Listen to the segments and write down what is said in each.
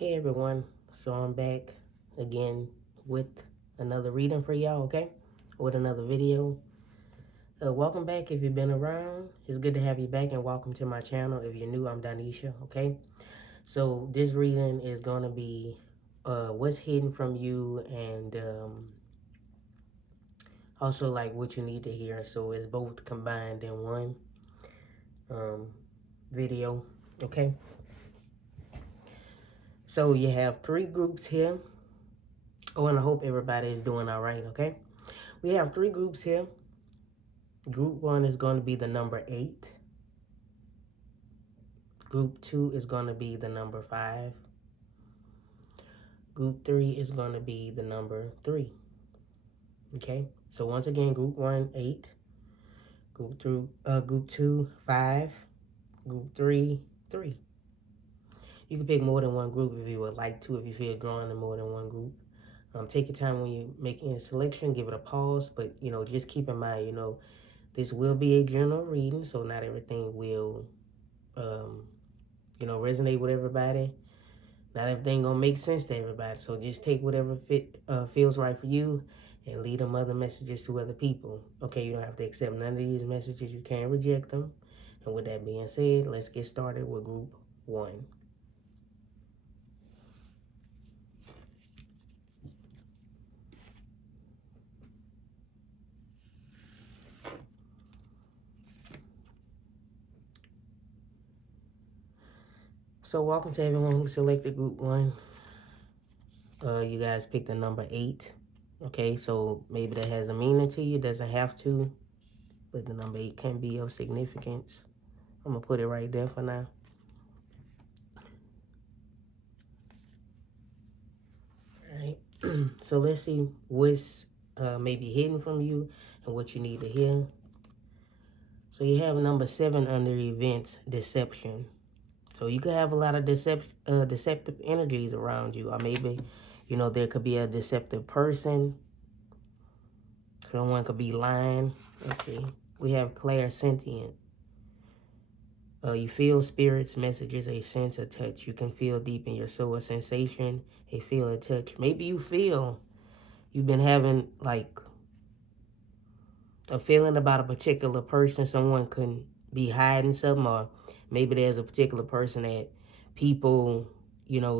Hey everyone, so I'm back again with another reading for y'all, okay? With another video. Welcome back if you've been around. It's good to have you back, and welcome to my channel. If you're new, I'm Donnescha, okay? So this reading is going to be what's hidden from you, and also like what you need to hear. So it's both combined in one video, okay? So you have three groups here. Oh, and I hope everybody is doing all right, okay? We have three groups here. Group 1 is going to be the number 8. Group 2 is going to be the number 5. Group 3 is going to be the number 3. Okay? So once again, group 1, 8. Group 2, 5. Group 3, 3. You can pick more than one group if you would like to, if you feel drawn to more than one group. Take your time when you're making a selection, give it a pause, but, just keep in mind, this will be a general reading, so not everything will, resonate with everybody. Not everything gonna make sense to everybody, so just take whatever feels right for you and lead them other messages to other people. Okay, you don't have to accept none of these messages. You can't reject them. And with that being said, let's get started with group 1. So welcome to everyone who selected group 1. You guys picked the number 8. Okay, so maybe that has a meaning to you. It doesn't have to, but the number 8 can be of significance. I'm gonna put it right there for now. All right, so let's see what's maybe hidden from you and what you need to hear. So you have number 7 under events, deception. So you could have a lot of deceptive energies around you, or maybe, there could be a deceptive person. Someone could be lying. Let's see. We have clairsentient. You feel spirits, messages, a sense, a touch. You can feel deep in your soul a sensation, a feel, a touch. Maybe you feel you've been having like a feeling about a particular person. Someone could be hiding something, or maybe there's a particular person that people,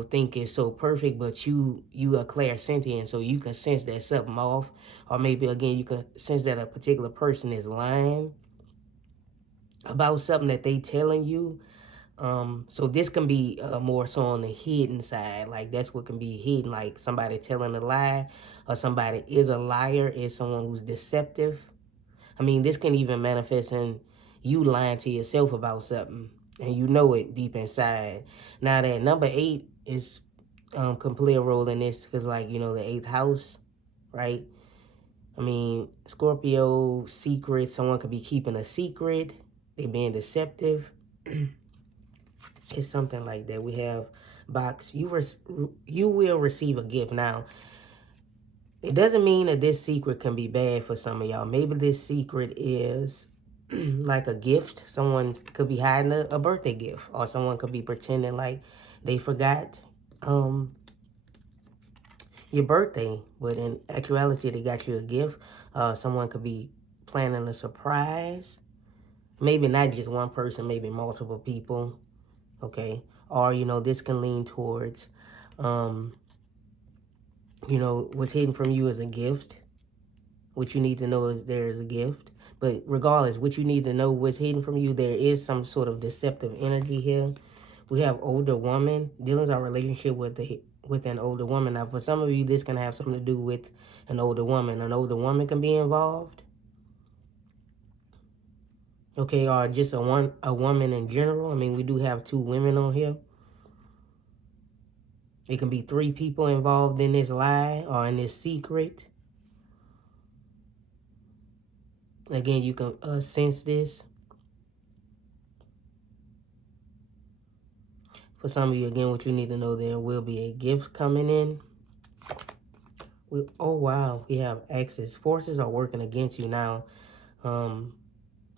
think is so perfect, but you are clairsentient, so you can sense that something off. Or maybe again, you can sense that a particular person is lying about something that they telling you. So this can be more so on the hidden side. Like that's what can be hidden, like somebody telling a lie, or somebody is a liar, is someone who's deceptive. I mean, this can even manifest in you lying to yourself about something, and you know it deep inside. Now that number 8 is can play a role in this, because like, the 8th house, right? I mean, Scorpio, secret, someone could be keeping a secret, they being deceptive. It's something like that. We have box, you will receive a gift. Now, it doesn't mean that this secret can be bad for some of y'all. Maybe this secret is like a gift. Someone could be hiding a birthday gift, or someone could be pretending like they forgot your birthday, but in actuality, they got you a gift. Someone could be planning a surprise. Maybe not just one person, maybe multiple people, okay? Or, this can lean towards, what's hidden from you is a gift. What you need to know is there is a gift. But regardless, what you need to know what's hidden from you, there is some sort of deceptive energy here. We have older woman. Dealing with our relationship with an older woman. Now, for some of you, this can have something to do with an older woman. An older woman can be involved. Okay, or just a woman in general. I mean, we do have 2 women on here. It can be 3 people involved in this lie or in this secret. Again, you can sense this. For some of you, again, what you need to know, there will be a gift coming in. Oh, wow. We have Axis. Forces are working against you now. For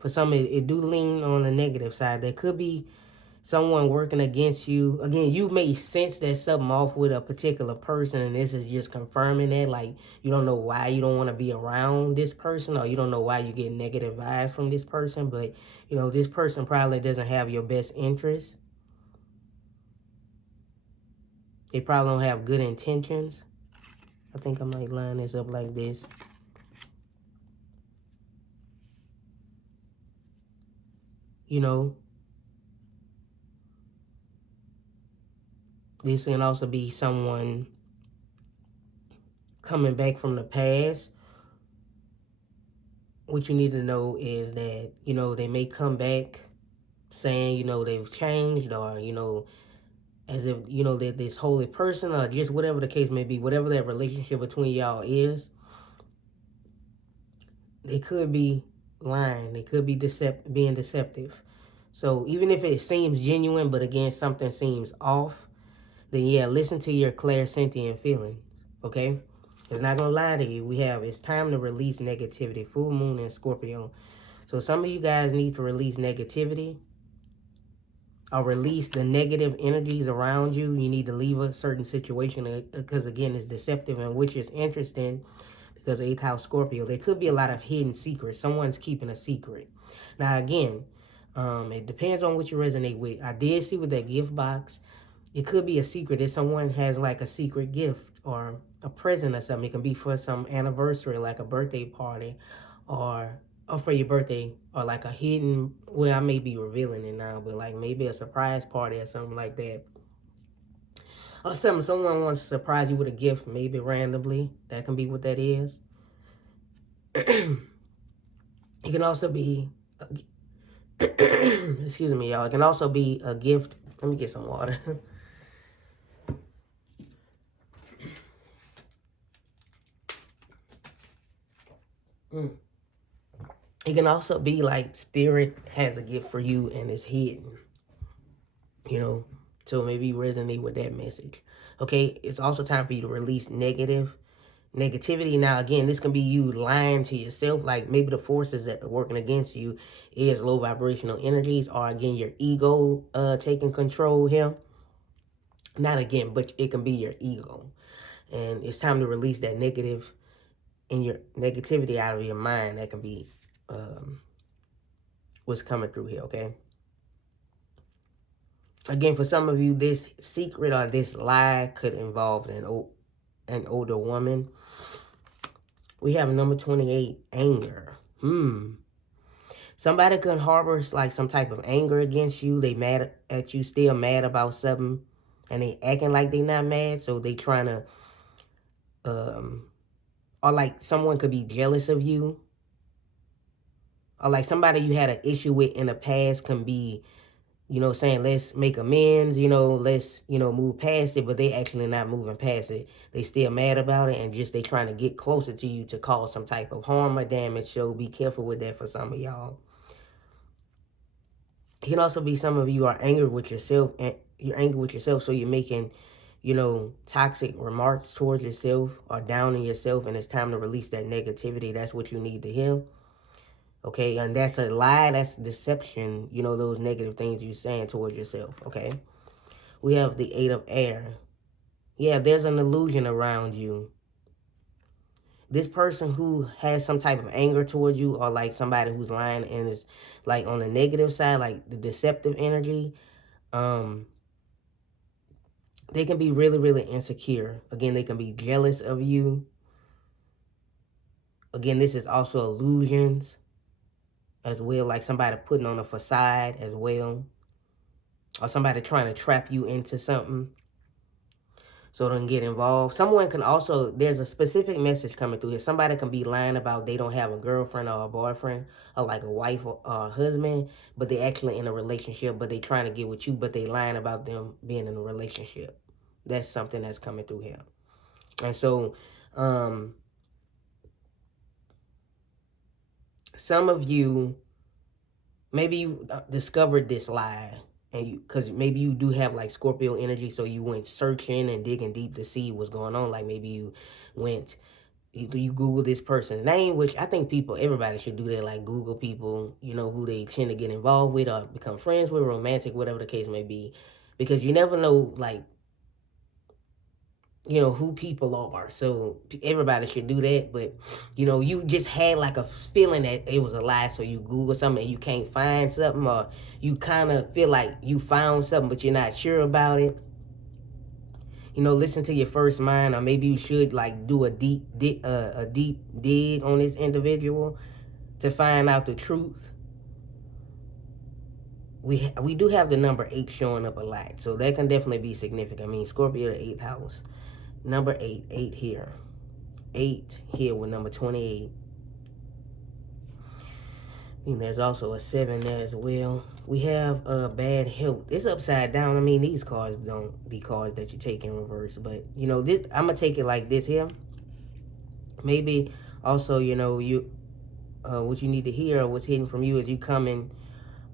some, it do lean on the negative side. There could be someone working against you. Again, you may sense that something off with a particular person, and this is just confirming that. Like, you don't know why you don't want to be around this person, or you don't know why you get negative vibes from this person, but, you know, this person probably doesn't have your best interest. They probably don't have good intentions. I think I might line this up like this. You know, this can also be someone coming back from the past. What you need to know is that, you know, they may come back saying, you know, they've changed, or, you know, as if, you know, they're this holy person, or just whatever the case may be, whatever that relationship between y'all is. They could be lying. They could be being deceptive. So even if it seems genuine, but again, something seems off, then yeah, listen to your clairsentient feelings, okay? It's not going to lie to you. It's time to release negativity. Full moon in Scorpio. So some of you guys need to release negativity, or release the negative energies around you. You need to leave a certain situation, because again, it's deceptive, and which is interesting because 8th house Scorpio. There could be a lot of hidden secrets. Someone's keeping a secret. Now again, it depends on what you resonate with. I did see with that gift box, it could be a secret that someone has like a secret gift or a present or something. It can be for some anniversary, like a birthday party, or for your birthday, or like a hidden, well, I may be revealing it now, but like maybe a surprise party or something like that. Or someone wants to surprise you with a gift, maybe randomly. That can be what that is. It can also be, excuse me, y'all. It can also be a gift. Let me get some water. It can also be like spirit has a gift for you and it's hidden, you know, so maybe you resonate with that message. Okay, it's also time for you to release negativity. Now, again, this can be you lying to yourself, like maybe the forces that are working against you is low vibrational energies, or again, your ego taking control here. Not again, but it can be your ego. And it's time to release that negative and your negativity out of your mind. That can be what's coming through here, okay? Again, for some of you, this secret or this lie could involve an older woman. We have number 28, anger. Somebody could harbor like some type of anger against you. They mad at you, still mad about something, and they acting like they not mad, so they trying to, or like someone could be jealous of you, or like somebody you had an issue with in the past can be, you know, saying, let's make amends, you know, let's, you know, move past it, but they actually not moving past it. They still mad about it, and just they trying to get closer to you to cause some type of harm or damage, so be careful with that for some of y'all. It can also be some of you are angry with yourself, and you're angry with yourself, so you're making, you know, toxic remarks towards yourself or downing yourself, and it's time to release that negativity. That's what you need to hear. Okay, and that's a lie, that's deception, you know, those negative things you're saying towards yourself, okay? We have the 8 of air. Yeah, there's an illusion around you. This person who has some type of anger towards you, or like somebody who's lying and is like on the negative side, like the deceptive energy, they can be really, really insecure. Again, they can be jealous of you. Again, this is also illusions as well, like somebody putting on a facade as well, or somebody trying to trap you into something so they can get involved. Someone can also, there's a specific message coming through here. Somebody can be lying about they don't have a girlfriend or a boyfriend, or like a wife or a husband, but they actually in a relationship, but they trying to get with you, but they lying about them being in a relationship. That's something that's coming through here. And so, some of you, maybe you discovered this lie, and you, because maybe you do have like Scorpio energy, so you went searching and digging deep to see what's going on. Like maybe you went you Google this person's name, which I think everybody should do that, like Google people, who they tend to get involved with or become friends with, romantic, whatever the case may be, because you never know, like, who people are. So everybody should do that. But, you just had like a feeling that it was a lie. So you Google something and you can't find something, or you kind of feel like you found something, but you're not sure about it. Listen to your first mind, or maybe you should like do a deep dig on this individual to find out the truth. We do have the number 8 showing up a lot, so that can definitely be significant. I mean, Scorpio, the 8th house. Number 8 here. 8 here with number 28. And there's also a 7 there as well. We have bad health. It's upside down. I mean, these cards don't be cards that you take in reverse. But, this, I'm going to take it like this here. Maybe also, what you need to hear or what's hidden from you is you coming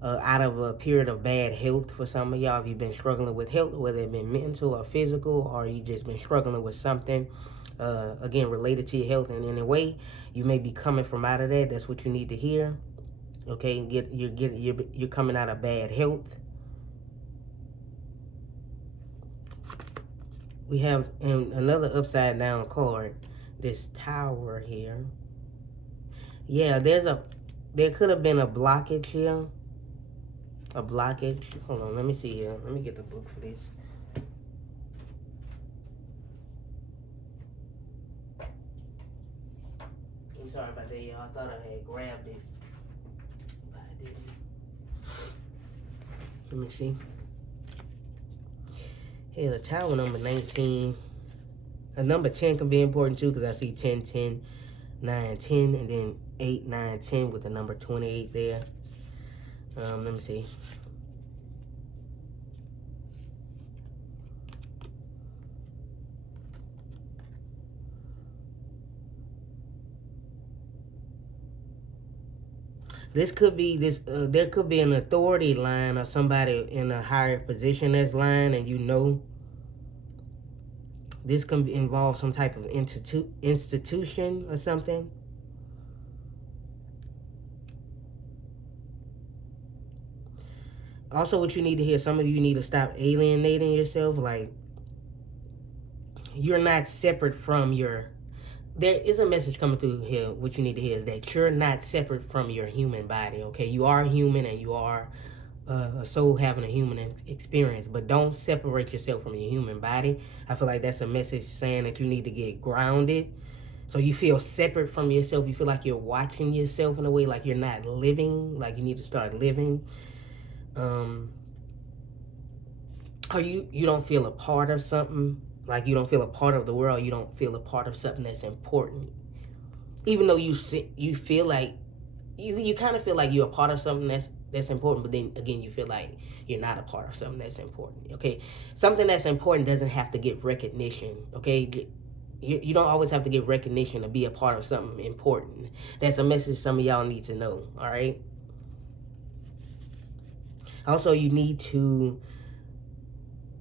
out of a period of bad health for some of y'all. If you've been struggling with health, whether it been mental or physical, or you just been struggling with something, again, related to your health in any way, you may be coming from out of that. That's what you need to hear. Okay, you're coming out of bad health. We have another upside down card, this Tower here. Yeah, there could have been a blockage here. A blockage. Hold on, let me see here. Let me get the book for this. I'm sorry about that, y'all. I thought I had grabbed it. Let me see. Here, the Tower, number 19. A number 10 can be important too, because I see 10, 10, 9, 10, and then 8, 9, 10 with the number 28 there. Let me see. This could be there could be an authority line or somebody in a higher position that's lying, and this can involve some type of institution or something. Also, what you need to hear, some of you need to stop alienating yourself. Like, you're not separate from there is a message coming through here. What you need to hear is that you're not separate from your human body, okay? You are human, and you are a soul having a human experience, but don't separate yourself from your human body. I feel like that's a message saying that you need to get grounded. So you feel separate from yourself. You feel like you're watching yourself in a way, like you're not living, like you need to start living. Or you don't feel a part of something. Like you don't feel a part of the world. You don't feel a part of something that's important. Even though you feel like, you kind of feel like you're a part of something that's important, but then again, you feel like you're not a part of something that's important, okay? Something that's important doesn't have to get recognition, okay? You don't always have to get recognition to be a part of something important. That's a message some of y'all need to know, all right? Also, you need to,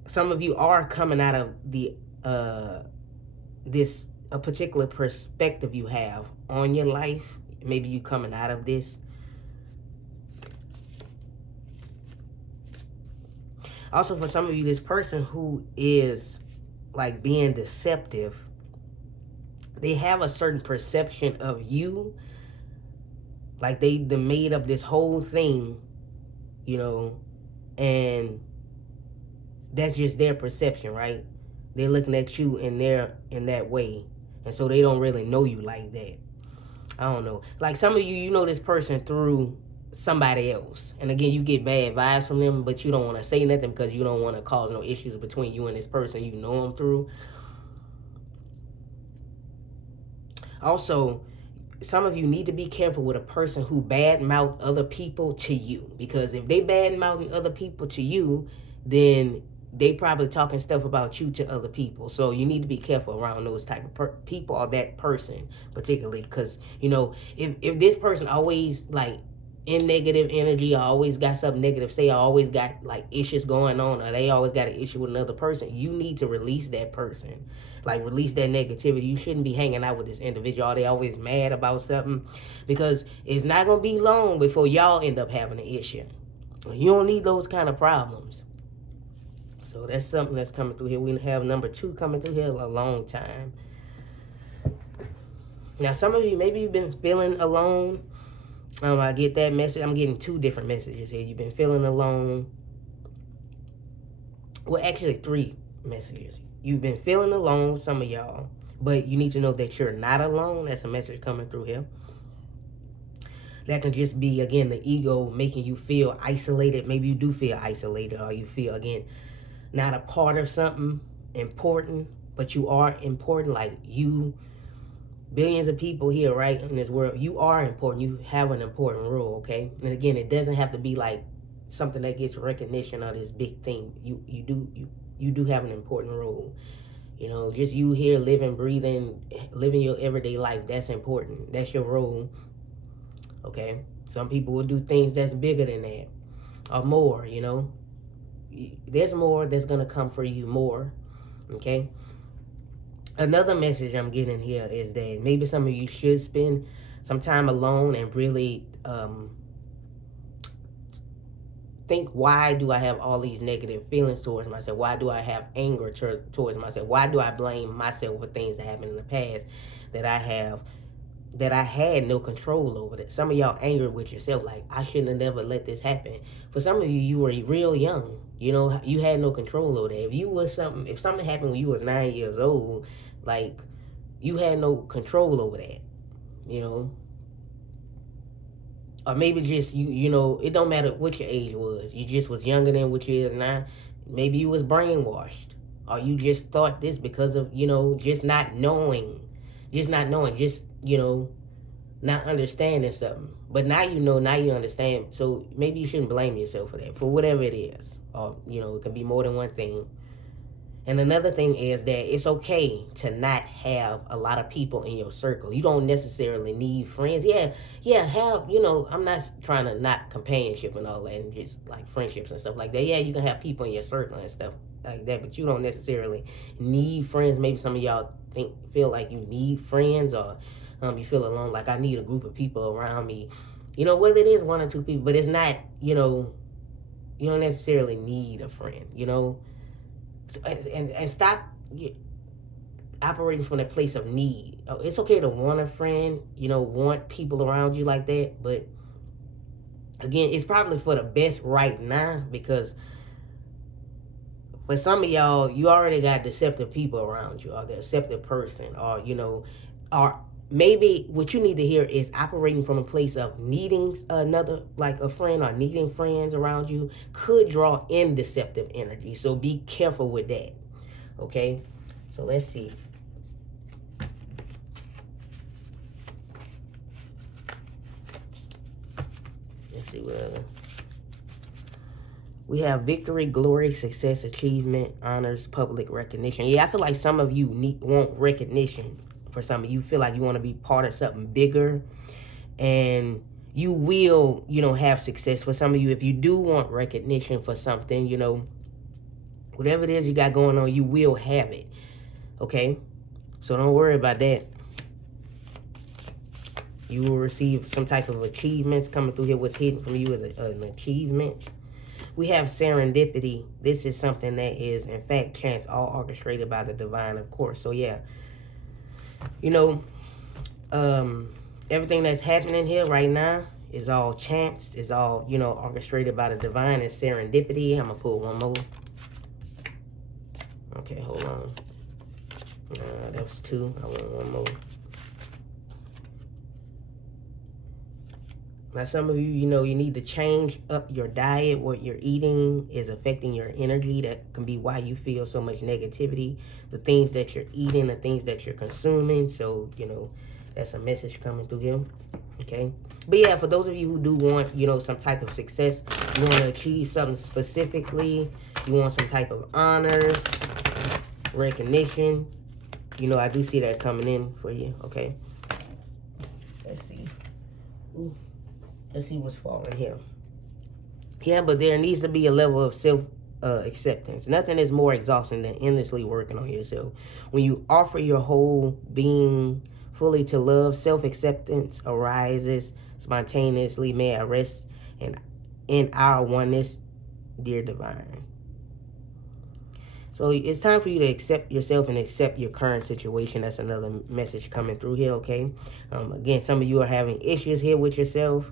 some of you are coming out of a particular perspective you have on your life. Maybe you coming out of this. Also, for some of you, this person who is like being deceptive, they have a certain perception of you. Like they made up this whole thing, and that's just their perception, right? They're looking at you in that way, and so they don't really know you like that. I don't know. Like some of you, you know this person through somebody else, and again, you get bad vibes from them, but you don't want to say nothing because you don't want to cause no issues between you and this person you know them through. Also, some of you need to be careful with a person who badmouth other people to you, because if they badmouthing other people to you, then they probably talking stuff about you to other people. So you need to be careful around those type of people, or that person particularly, because if this person always like in negative energy, or always got something negative say, or always got like issues going on, or they always got an issue with another person, you need to release that person. Like, release that negativity. You shouldn't be hanging out with this individual. Are they always mad about something? Because it's not going to be long before y'all end up having an issue. You don't need those kind of problems. So that's something that's coming through here. We have number 2 coming through here a long time. Now, some of you, maybe you've been feeling alone. I get that message. I'm getting 2 different messages here. You've been feeling alone. Well, actually 3 messages. You've been feeling alone, some of y'all. But you need to know that you're not alone. That's a message coming through here. That can just be, again, the ego making you feel isolated. Maybe you do feel isolated, or you feel, again, not a part of something important. But you are important. Like, you... billions of people here, right, in this world, you are important. You have an important role, okay? And again, it doesn't have to be like something that gets recognition or this big thing. You do have an important role. You know, just you here living, breathing, living your everyday life, that's important. That's your role, okay? Some people will do things that's bigger than that or more, you know? There's more that's going to come for you, more, okay? Another message I'm getting here is that maybe some of you should spend some time alone and really think, why do I have all these negative feelings towards myself? Why do I have anger towards myself? Why do I blame myself for things that happened in the past that I had no control over? That some of y'all angry with yourself, like, I shouldn't have never let this happen. For some of you, you were real young. You know, you had no control over that. If something happened when you was 9 years old, like, you had no control over that, you know. Or maybe just, you know, it don't matter what your age was. You just was younger than what you is now. Maybe you was brainwashed. Or you just thought this because of, you know, just not knowing. Just, you know, not understanding something. But now you know, now you understand. So maybe you shouldn't blame yourself for that, for whatever it is. Or, you know, it can be more than one thing. And another thing is that it's okay to not have a lot of people in your circle. You don't necessarily need friends. Yeah, have, you know, I'm not trying to not companionship and all that, and just like friendships and stuff like that. Yeah, you can have people in your circle and stuff like that, but you don't necessarily need friends. Maybe some of y'all feel like you need friends, or you feel alone, like I need a group of people around me. You know, whether it is 1 or 2 people, but it's not, you know, you don't necessarily need a friend, you know. And stop operating from a place of need. It's okay to want a friend, you know, want people around you like that, but again, it's probably for the best right now, because for some of y'all, you already got deceptive people around you, or the deceptive person, or, you know, or maybe what you need to hear is operating from a place of needing another, like a friend, or needing friends around you could draw in deceptive energy. So be careful with that. Okay? So let's see. Let's see what other. We have victory, glory, success, achievement, honors, public recognition. Yeah, I feel like some of you want recognition. For some of you, feel like you want to be part of something bigger, and you will, you know, have success. For some of you, if you do want recognition for something, you know, whatever it is you got going on, you will have it. Okay? So don't worry about that. You will receive some type of achievements coming through here. What's hidden from you is an achievement. We have serendipity. This is something that is, in fact, chance, all orchestrated by the divine, of course. So, yeah. You know, everything that's happening here right now is all chance. Is all, you know, orchestrated by the divine. It's serendipity. I'm going to pull one more. Okay, hold on. That was 2. I want one more. Now, some of you, you know, you need to change up your diet. What you're eating is affecting your energy. That can be why you feel so much negativity. The things that you're eating, the things that you're consuming. So, you know, that's a message coming through here. Okay? But, yeah, for those of you who do want, you know, some type of success, you want to achieve something specifically, you want some type of honors, recognition, you know, I do see that coming in for you. Okay? Let's see. Ooh. Let's see what's falling here. Yeah, but there needs to be a level of self acceptance. Nothing is more exhausting than endlessly working on yourself. When you offer your whole being fully to love, self-acceptance arises spontaneously. May I rest in our oneness, dear divine. So it's time for you to accept yourself and accept your current situation. That's another message coming through here, okay? Again, some of you are having issues here with yourself.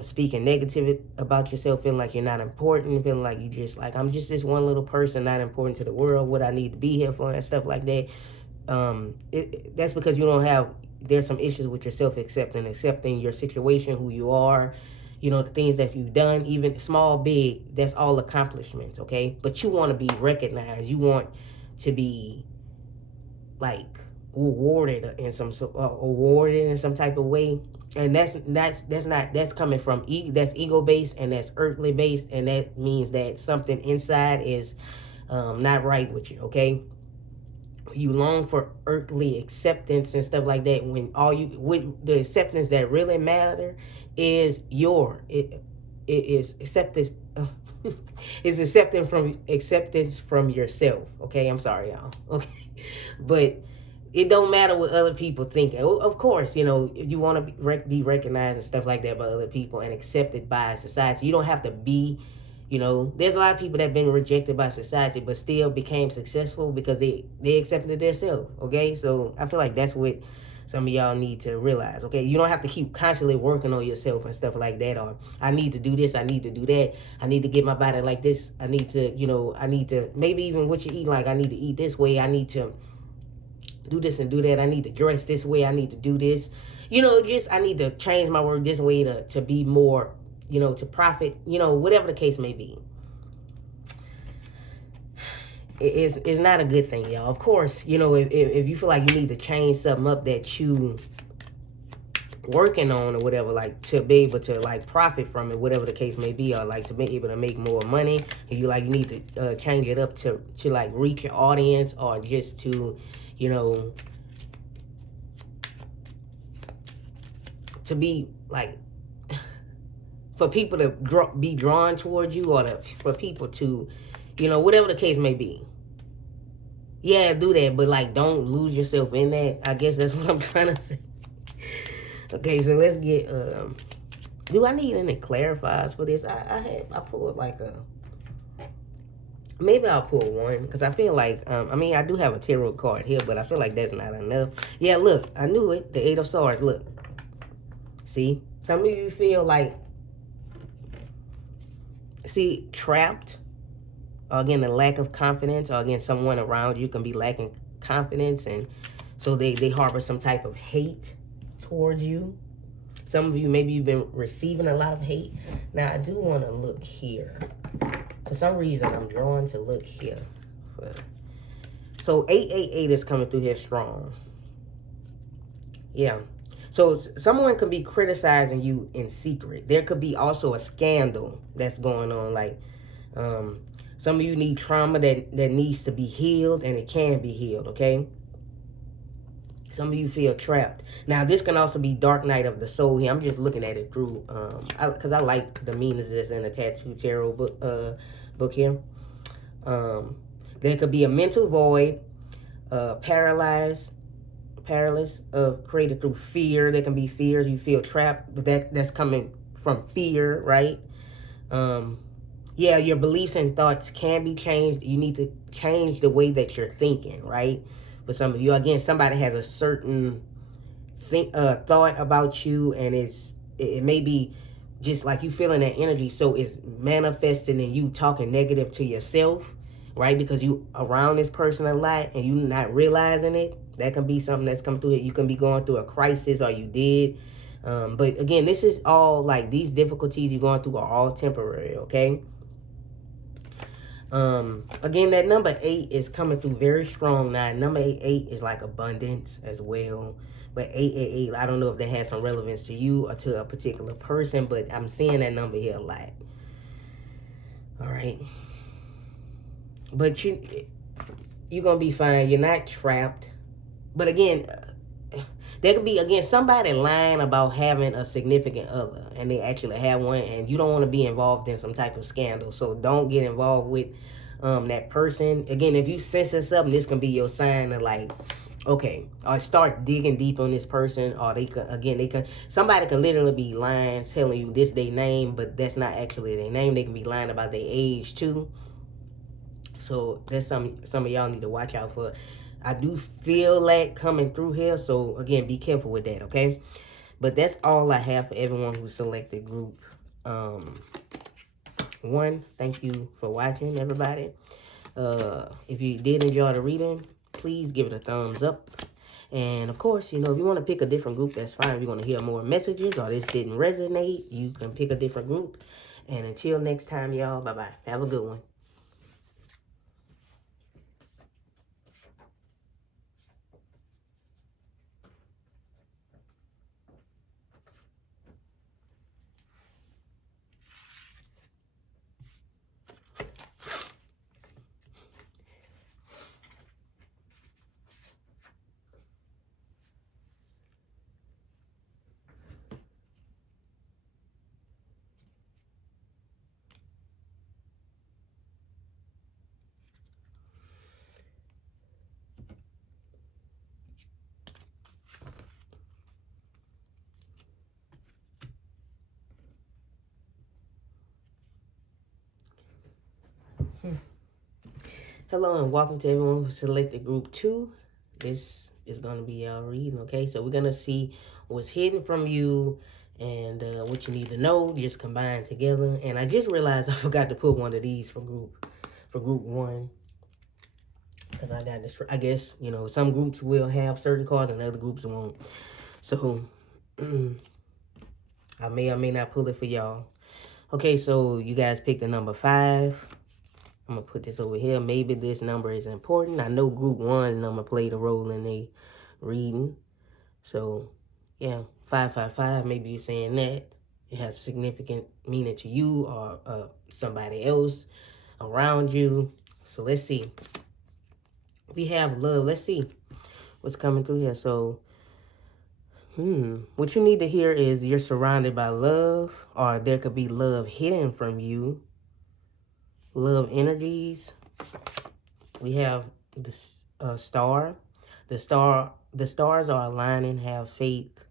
Speaking negative about yourself, feeling like you're not important, feeling like you just like, I'm just this one little person, not important to the world, what I need to be here for, and stuff like that. That's because you don't have, there's some issues with yourself accepting your situation, who you are, you know, the things that you've done, even small, big, that's all accomplishments, okay? But you want to be recognized. You want to be like awarded in some type of way. And that's coming from that's ego based, and that's earthly based, and that means that something inside is not right with you, okay? You long for earthly acceptance and stuff like that, when the acceptance that really matter is it is acceptance. It's acceptance from yourself, okay? I'm sorry, y'all. Okay, but it don't matter what other people think. Of course, you know, if you want to be recognized and stuff like that by other people and accepted by society, you don't have to be, you know, there's a lot of people that have been rejected by society but still became successful because they accepted themselves, okay? So I feel like that's what some of y'all need to realize, okay? You don't have to keep constantly working on yourself and stuff like that, or I need to do this, I need to do that, I need to get my body like this, I need to, you know, I need to, maybe even what you eat, like I need to eat this way, I need to do this and do that, I need to dress this way, I need to do this, you know, just I need to change my word this way to be more, you know, to profit, you know, whatever the case may be. It's not a good thing, y'all. Of course, you know, if you feel like you need to change something up that you working on or whatever, like to be able to like profit from it, whatever the case may be, or like to be able to make more money, and you need to change it up to like reach your audience, or just to, you know, to be like, for people to be drawn towards you, or for people to, you know, whatever the case may be. Yeah, do that, but like don't lose yourself in that. I guess that's what I'm trying to say. Okay, so let's get, do I need any clarifiers for this? I pulled like maybe I'll pull one, because I feel like, I mean, I do have a tarot card here, but I feel like that's not enough. Yeah, look, I knew it, the 8 of Swords, look. See, some of you feel like, trapped, or again, the lack of confidence, or again, someone around you can be lacking confidence, and so they harbor some type of hate towards you. Some of you, maybe you've been receiving a lot of hate. Now, I do want to look here. For some reason, I'm drawn to look here. So 888 is coming through here strong. Yeah. So someone could be criticizing you in secret. There could be also a scandal that's going on. Like, some of you need trauma that needs to be healed, and it can be healed, okay? Some of you feel trapped. Now, this can also be dark night of the soul here. I'm just looking at it through, because I like the meanings that's in the Tattoo Tarot book here. There could be a mental void, paralysis created through fear. There can be fears. You feel trapped, but that's coming from fear, right? Yeah, your beliefs and thoughts can be changed. You need to change the way that you're thinking, right? For some of you, again, somebody has a certain thought about you, and it may be just like you feeling that energy, so it's manifesting in you talking negative to yourself, right? Because you around this person a lot and you not realizing it. That can be something that's come through it. You can be going through a crisis, or you did. But again, this is all like, these difficulties you're going through are all temporary, okay? Again, that number 8 is coming through very strong. Now, number 88 is like abundance as well. But 888, I don't know if that has some relevance to you or to a particular person, but I'm seeing that number here a lot. All right. But you're going to be fine. You're not trapped. But again, there could be, again, somebody lying about having a significant other and they actually have one, and you don't want to be involved in some type of scandal. So don't get involved with that person. Again, if you sense something, this can be your sign of like, okay, or start digging deep on this person. Or they could, again, somebody can literally be lying, telling you this their name, but that's not actually their name. They can be lying about their age too. So that's some of y'all need to watch out for. I do feel that coming through here. So again, be careful with that, okay? But that's all I have for everyone who selected group 1. Thank you for watching, everybody. If you did enjoy the reading, please give it a thumbs up. And of course, you know, if you want to pick a different group, that's fine. If you want to hear more messages or this didn't resonate, you can pick a different group. And until next time, y'all, bye-bye. Have a good one. Hello and welcome to everyone who selected group 2. This is going to be our reading, okay? So we're going to see what's hidden from you and what you need to know, just combined together. And I just realized I forgot to put one of these for group 1. Because I got this, I guess, you know, some groups will have certain cards and other groups won't. So I may or may not pull it for y'all. Okay, so you guys picked the number 5. I'm going to put this over here. Maybe this number is important. I know group 1 number played a role in the reading. So, yeah, 555, maybe you're saying that. It has significant meaning to you or somebody else around you. So, let's see. We have love. Let's see what's coming through here. So, what you need to hear is you're surrounded by love, or there could be love hidden from you. Love energies. We have the star. The stars are aligning. Have faith.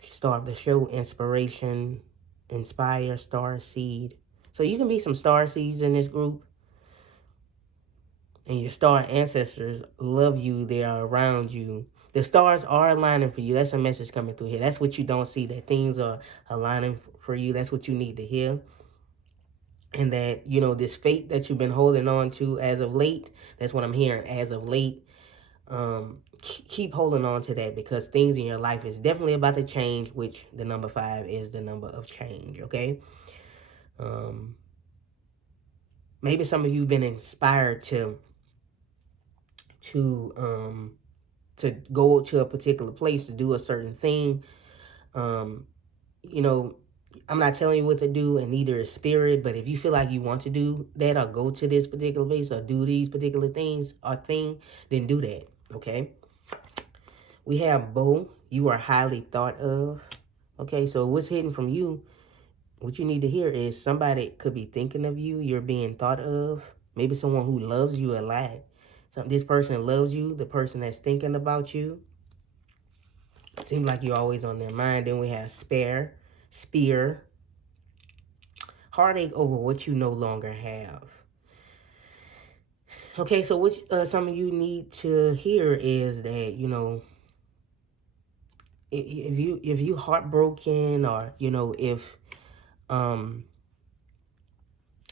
Star of the show. Inspiration. Inspire. Star seed. So you can be some star seeds in this group. And your star ancestors love you. They are around you. The stars are aligning for you. That's a message coming through here. That's what you don't see. That things are aligning for you. That's what you need to hear. And that, you know, this fate that you've been holding on to as of late, that's what I'm hearing, as of late. Keep holding on to that, because things in your life is definitely about to change, which the number 5 is the number of change, okay? Maybe some of you have been inspired to go to a particular place to do a certain thing. You know, I'm not telling you what to do, and neither is spirit, but if you feel like you want to do that or go to this particular place or do these particular things or thing, then do that, okay? We have Bo. You are highly thought of. Okay, so what's hidden from you, what you need to hear is somebody could be thinking of you. You're being thought of. Maybe someone who loves you a lot. So this person loves you, the person that's thinking about you. Seems like you're always on their mind. Then we have spear. Heartache over what you no longer have. Okay, so what some of you need to hear is that, you know, if you heartbroken, or, you know, if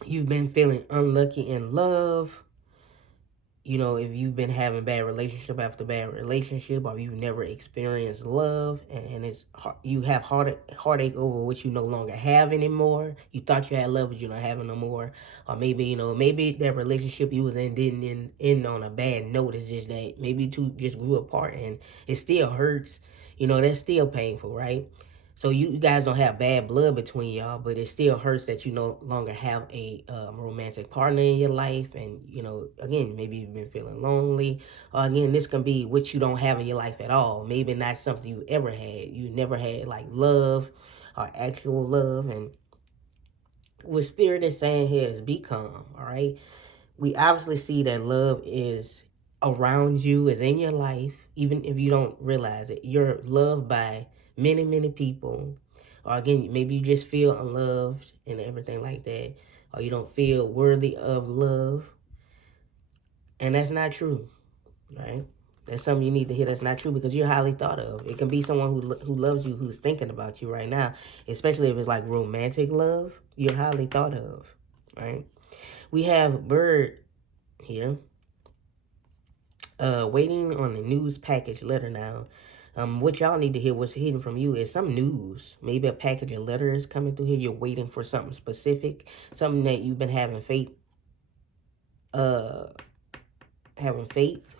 you've been feeling unlucky in love, you know, if you've been having bad relationship after bad relationship, or you've never experienced love, and it's you have heartache over what you no longer have anymore. You thought you had love, but you're not having no more. Or maybe, you know, maybe that relationship you was in didn't end on a bad note. It's just that maybe you two just grew apart, and it still hurts. You know, that's still painful, right? So you guys don't have bad blood between y'all, but it still hurts that you no longer have a romantic partner in your life. And, again, maybe you've been feeling lonely. Or, again, this can be what you don't have in your life at all. Maybe not something you ever had. You never had, like, love or actual love. And what Spirit is saying here is be calm, all right? We obviously see that love is around you, is in your life, even if you don't realize it. You're loved by many, many people. Or again, maybe you just feel unloved and everything like that. Or you don't feel worthy of love. And that's not true, right? That's something you need to hear. That's not true because you're highly thought of. It can be someone who loves you, who's thinking about you right now, especially if it's like romantic love. You're highly thought of, right? We have Bird here, waiting on the news package letter now. What y'all need to hear, what's hidden from you, is some news. Maybe a package of letters coming through here. You're waiting for something specific, something that you've been having faith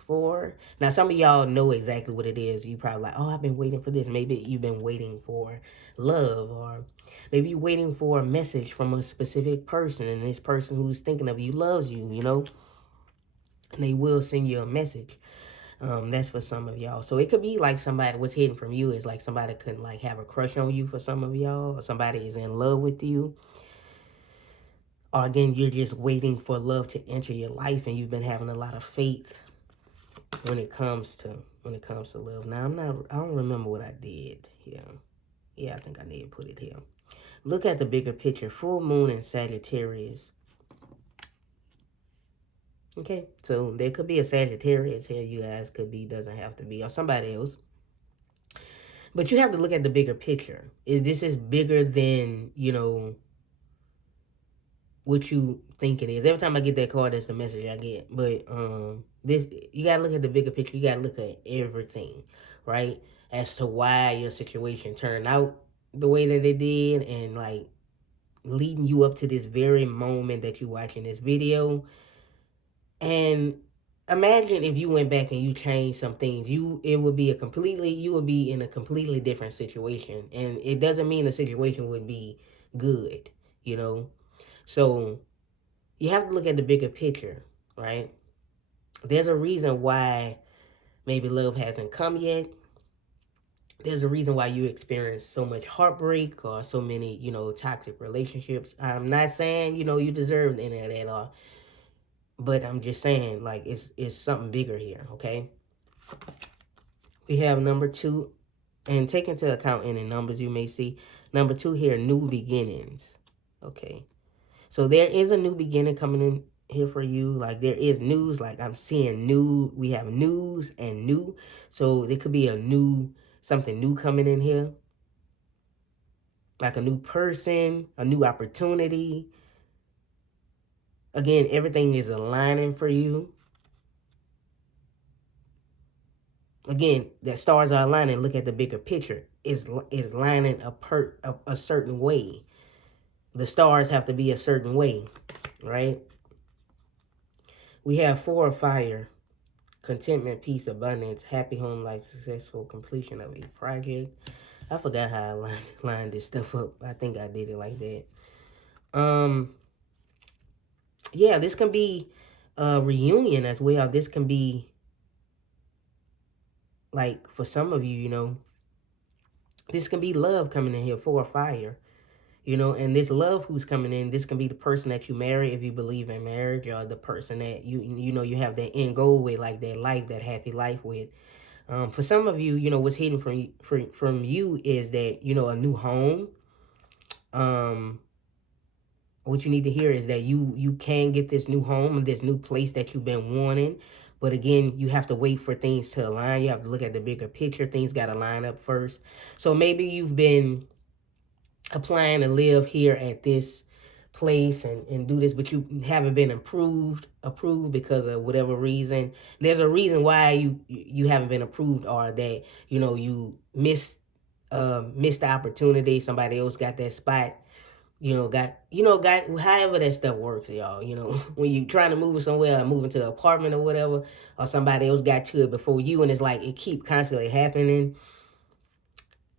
for. Now, some of y'all know exactly what it is. You probably like, oh, I've been waiting for this. Maybe you've been waiting for love, or maybe you're waiting for a message from a specific person, and this person who's thinking of you loves you, and they will send you a message. That's for some of y'all. So it could be like somebody, what's hidden from you is like somebody could like have a crush on you for some of y'all, or somebody is in love with you. Or again, you're just waiting for love to enter your life, and you've been having a lot of faith when it comes to love. Now I don't remember what I did here. Yeah, I think I need to put it here. Look at the bigger picture. Full moon in Sagittarius. Okay, so there could be a Sagittarius here. You guys could be, doesn't have to be, or somebody else. But you have to look at the bigger picture. This is bigger than, what you think it is. Every time I get that card, that's the message I get. But this, you gotta look at the bigger picture. You gotta look at everything, right? As to why your situation turned out the way that it did, and like leading you up to this very moment that you're watching this video. And imagine if you went back and you changed some things. You would be in a completely different situation. And it doesn't mean the situation would be good, So you have to look at the bigger picture, right? There's a reason why maybe love hasn't come yet. There's a reason why you experience so much heartbreak or so many, toxic relationships. I'm not saying, you deserve any of that all. But I'm just saying, like, it's something bigger here, okay? We have number 2, and take into account any numbers you may see. Number 2 here, new beginnings, okay? So there is a new beginning coming in here for you. Like, there is news. Like, I'm seeing new. We have news and new. So there could be something new coming in here. Like a new person, a new opportunity. Again, everything is aligning for you. Again, the stars are aligning. Look at the bigger picture. Is lining a certain way. The stars have to be a certain way, right? We have 4 of fire. Contentment, peace, abundance, happy home life, successful completion of a project. I forgot how I lined this stuff up. I think I did it like that. Yeah, this can be a reunion as well. This can be, like, for some of you, this can be love coming in here, 4 of fire. And this love who's coming in, this can be the person that you marry if you believe in marriage, or the person that you have that end goal with, like that life, that happy life with. For some of you, what's hidden from you is that, a new home. What you need to hear is that you can get this new home and this new place that you've been wanting. But again, you have to wait for things to align. You have to look at the bigger picture. Things got to line up first. So maybe you've been applying to live here at this place and do this, but you haven't been approved because of whatever reason. There's a reason why you haven't been approved, or that you missed the opportunity. Somebody else got that spot. Got however that stuff works, y'all. When you trying to move somewhere, or move into an apartment or whatever, or somebody else got to it before you, and it's like it keep constantly happening.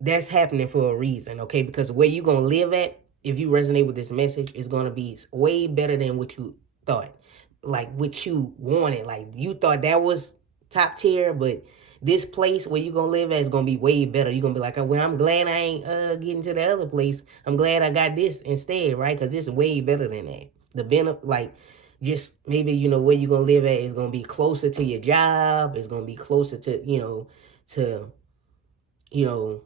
that's happening for a reason, okay? Because where you gonna live at, if you resonate with this message, is gonna be way better than what you thought, like what you wanted. Like you thought that was top tier, but this place where you gonna live at is gonna be way better. You're gonna be like, oh, well, I'm glad I ain't getting to the other place. I'm glad I got this instead, right? Because this is way better than that. The benefit, like, just maybe, you know, where you gonna live at is gonna be closer to your job. It's gonna be closer to, you know,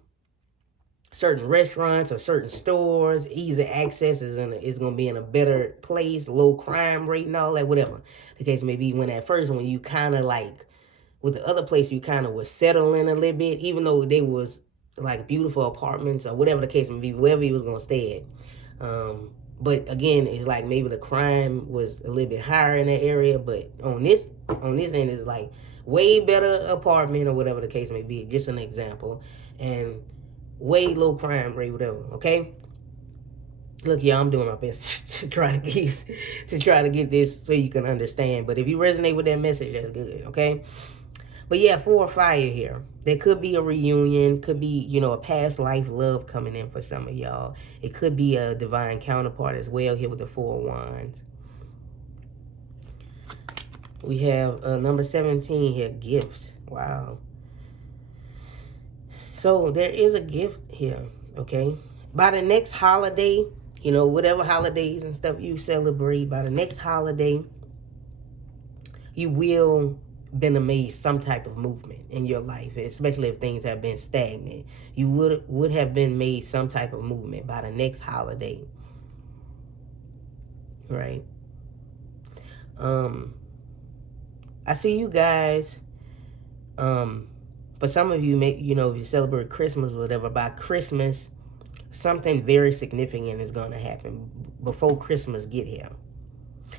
certain restaurants or certain stores. Easy access is going to be in a better place, low crime rate and all that, whatever the case may be. When at first, when you kind of like, with the other place, you kind of was settling a little bit, even though they was like beautiful apartments or whatever the case may be, wherever you was going to stay at. But again, it's like maybe the crime was a little bit higher in that area, but on this end, it's like way better apartment or whatever the case may be. Just an example. And way low crime rate, whatever. Okay. Look, y'all, I'm doing my best to try to get this so you can understand. But if you resonate with that message, that's good. Okay. But yeah, 4 or fire here. There could be a reunion, could be, you know, a past life love coming in for some of y'all. It could be a divine counterpart as well here with the 4 of Wands. We have number 17 here, gifts. Wow. So there is a gift here, okay? By the next holiday, you know, whatever holidays and stuff you celebrate, by the next holiday, you will been amazed some type of movement in your life, especially if things have been stagnant. You would have been made some type of movement by the next holiday, right? I see you guys. For some of you, you know, if you celebrate Christmas or whatever, by Christmas, something very significant is going to happen before Christmas get here.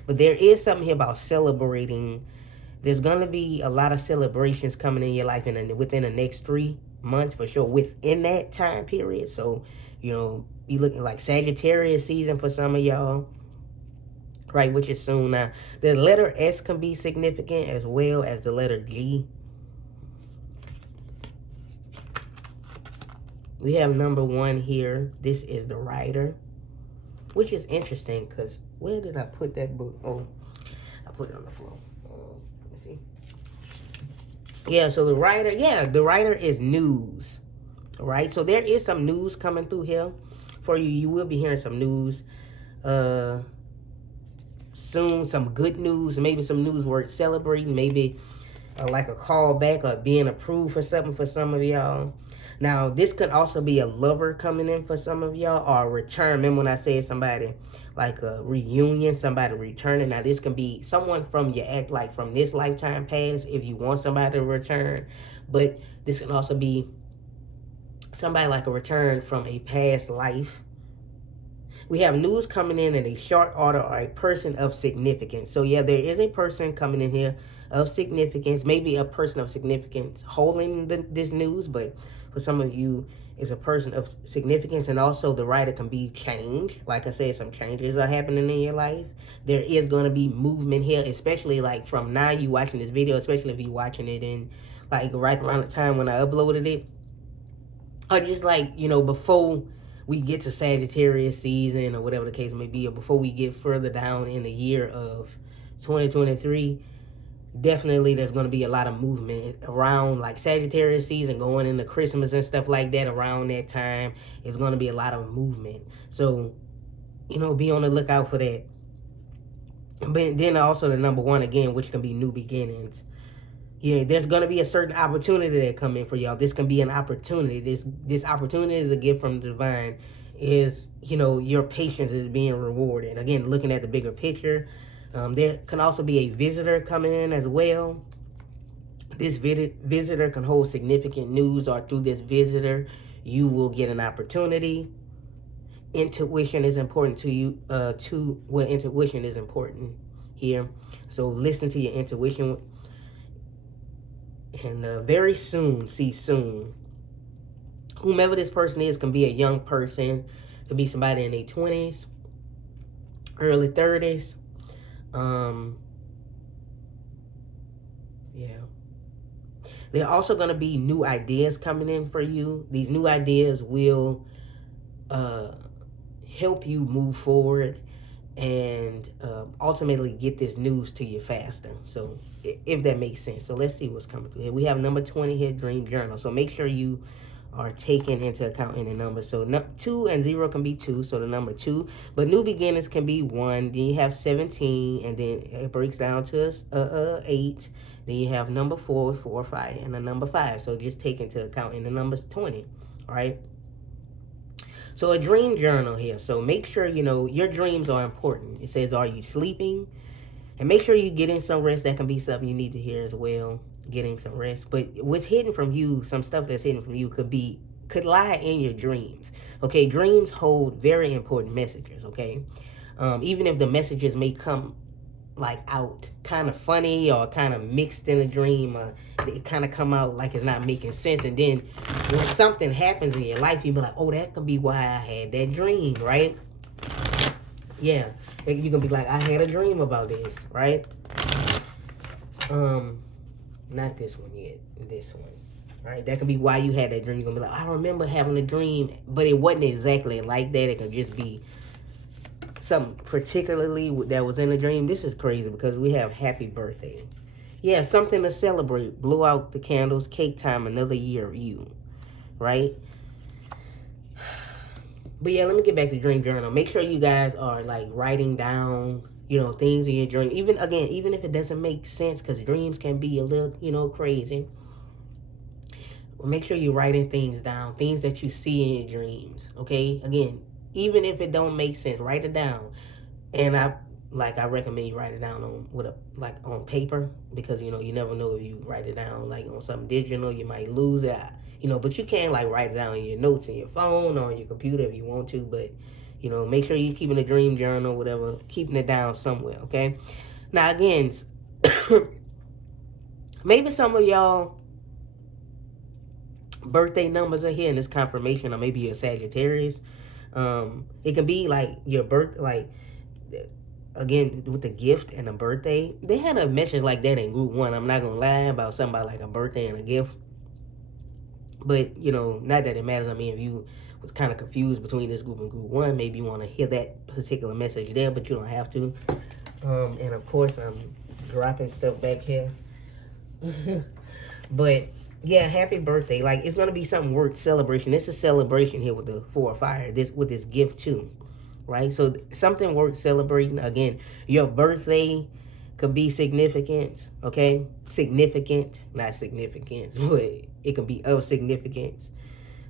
But there is something here about celebrating. There's going to be a lot of celebrations coming in your life within the next 3 months, for sure, within that time period. So, you know, be looking like Sagittarius season for some of y'all, right, which is soon. Now, the letter S can be significant as well as the letter G. We have number 1 here. This is the Rider, which is interesting because where did I put that book? Oh, I put it on the floor. Let me see. Yeah, so the Rider, the Rider is news, right? So there is some news coming through here for you. You will be hearing some news soon, some good news, maybe some news worth celebrating, maybe like a call back or being approved for something for some of y'all. Now, this could also be a lover coming in for some of y'all, or a return. Remember when I said somebody, like a reunion, somebody returning. Now, this can be someone from your from this lifetime past, if you want somebody to return. But this can also be somebody like a return from a past life. We have news coming in a short order, or a person of significance. So, yeah, there is a person coming in here of significance. Maybe a person of significance holding this news, but for some of you, it's a person of significance. And also the Rider can be change. Like I said, some changes are happening in your life. There is going to be movement here, especially like from now you watching this video, especially if you're watching it in like right around the time when I uploaded it. Or just like, you know, before we get to Sagittarius season or whatever the case may be, or before we get further down in the year of 2023, definitely there's going to be a lot of movement around like Sagittarius season, going into Christmas and stuff like that. Around that time, it's going to be a lot of movement. So, you know, be on the lookout for that. But then also the number 1 again, which can be new beginnings. Yeah, there's going to be a certain opportunity that come in for y'all. This can be an opportunity. This opportunity is a gift from the divine. Is, you know, your patience is being rewarded. Again, looking at the bigger picture. There can also be a visitor coming in as well. This visitor can hold significant news, or through this visitor, you will get an opportunity. Intuition is important to you. Intuition is important here. So listen to your intuition. And very soon, whomever this person is, can be a young person, could be somebody in their 20s, early 30s. There are also going to be new ideas coming in for you. These new ideas will help you move forward and ultimately get this news to you faster. So if that makes sense. So let's see what's coming through here. We have number 20 here, dream journal. So make sure you are taking into account any numbers. So 2 and 0 can be 2, so the number 2. But new beginnings can be 1. Then you have 17, and then it breaks down to 8. Then you have number 4 with 4, 5, and the number 5. So just take into account in the numbers 20, all right? So a dream journal here. So make sure, you know, your dreams are important. It says, are you sleeping? And make sure you're getting some rest. That can be something you need to hear as well. Getting some rest. But what's hidden from you, some stuff that's hidden from you could lie in your dreams. Okay, dreams hold very important messages, okay? Even if the messages may come like out kind of funny or kind of mixed in a dream, they kind of come out like it's not making sense, and then when something happens in your life, you be like, oh, that could be why I had that dream, right? Yeah, you can be like, I had a dream about this, right? Not this one yet, this one. All right, that could be why you had that dream. You're gonna be like, I remember having a dream, but it wasn't exactly like that. It could just be something particularly that was in a dream. This is crazy because we have happy birthday. Yeah, something to celebrate. Blow out the candles, cake time, another year of you, right? But yeah, let me get back to dream journal. Make sure you guys are like writing down, you know, things in your dream. Even if it doesn't make sense, because dreams can be a little, you know, crazy. Well, make sure you're writing things down, things that you see in your dreams. Okay, again, even if it don't make sense, write it down. And I recommend you write it down on paper, because you know you never know if you write it down like on something digital, you might lose it. You know, but you can like write it down in your notes in your phone or on your computer if you want to. But you know, make sure you're keeping a dream journal, whatever, keeping it down somewhere. Okay. Now again, maybe some of y'all birthday numbers are here in this confirmation, or maybe you're a Sagittarius. It can be like your birth, like again with the gift and the birthday. They had a message like that in group 1. I'm not gonna lie about something about like a birthday and a gift, but you know, not that it matters. I mean, if you was kind of confused between this group and group 1, maybe you want to hear that particular message there, but you don't have to. And of course, I'm dropping stuff back here. But yeah, happy birthday. Like, it's going to be something worth celebration. It's a celebration here with the 4 of fire, with this gift too, right? So something worth celebrating. Again, your birthday could be significant, okay? Significant, not significance, but it can be of significance.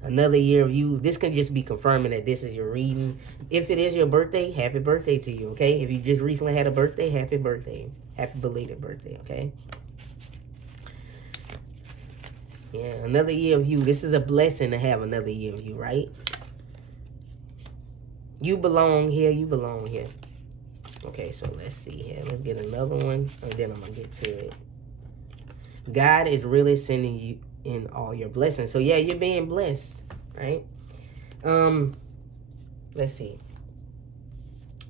Another year of you. This can just be confirming that this is your reading. If it is your birthday, happy birthday to you, okay? If you just recently had a birthday, happy birthday. Happy belated birthday, okay? Yeah, another year of you. This is a blessing to have another year of you, right? You belong here. You belong here. Okay, so let's see here. Let's get another one, and then I'm going to get to it. God is really sending you in all your blessings. So, yeah, you're being blessed, right? Let's see.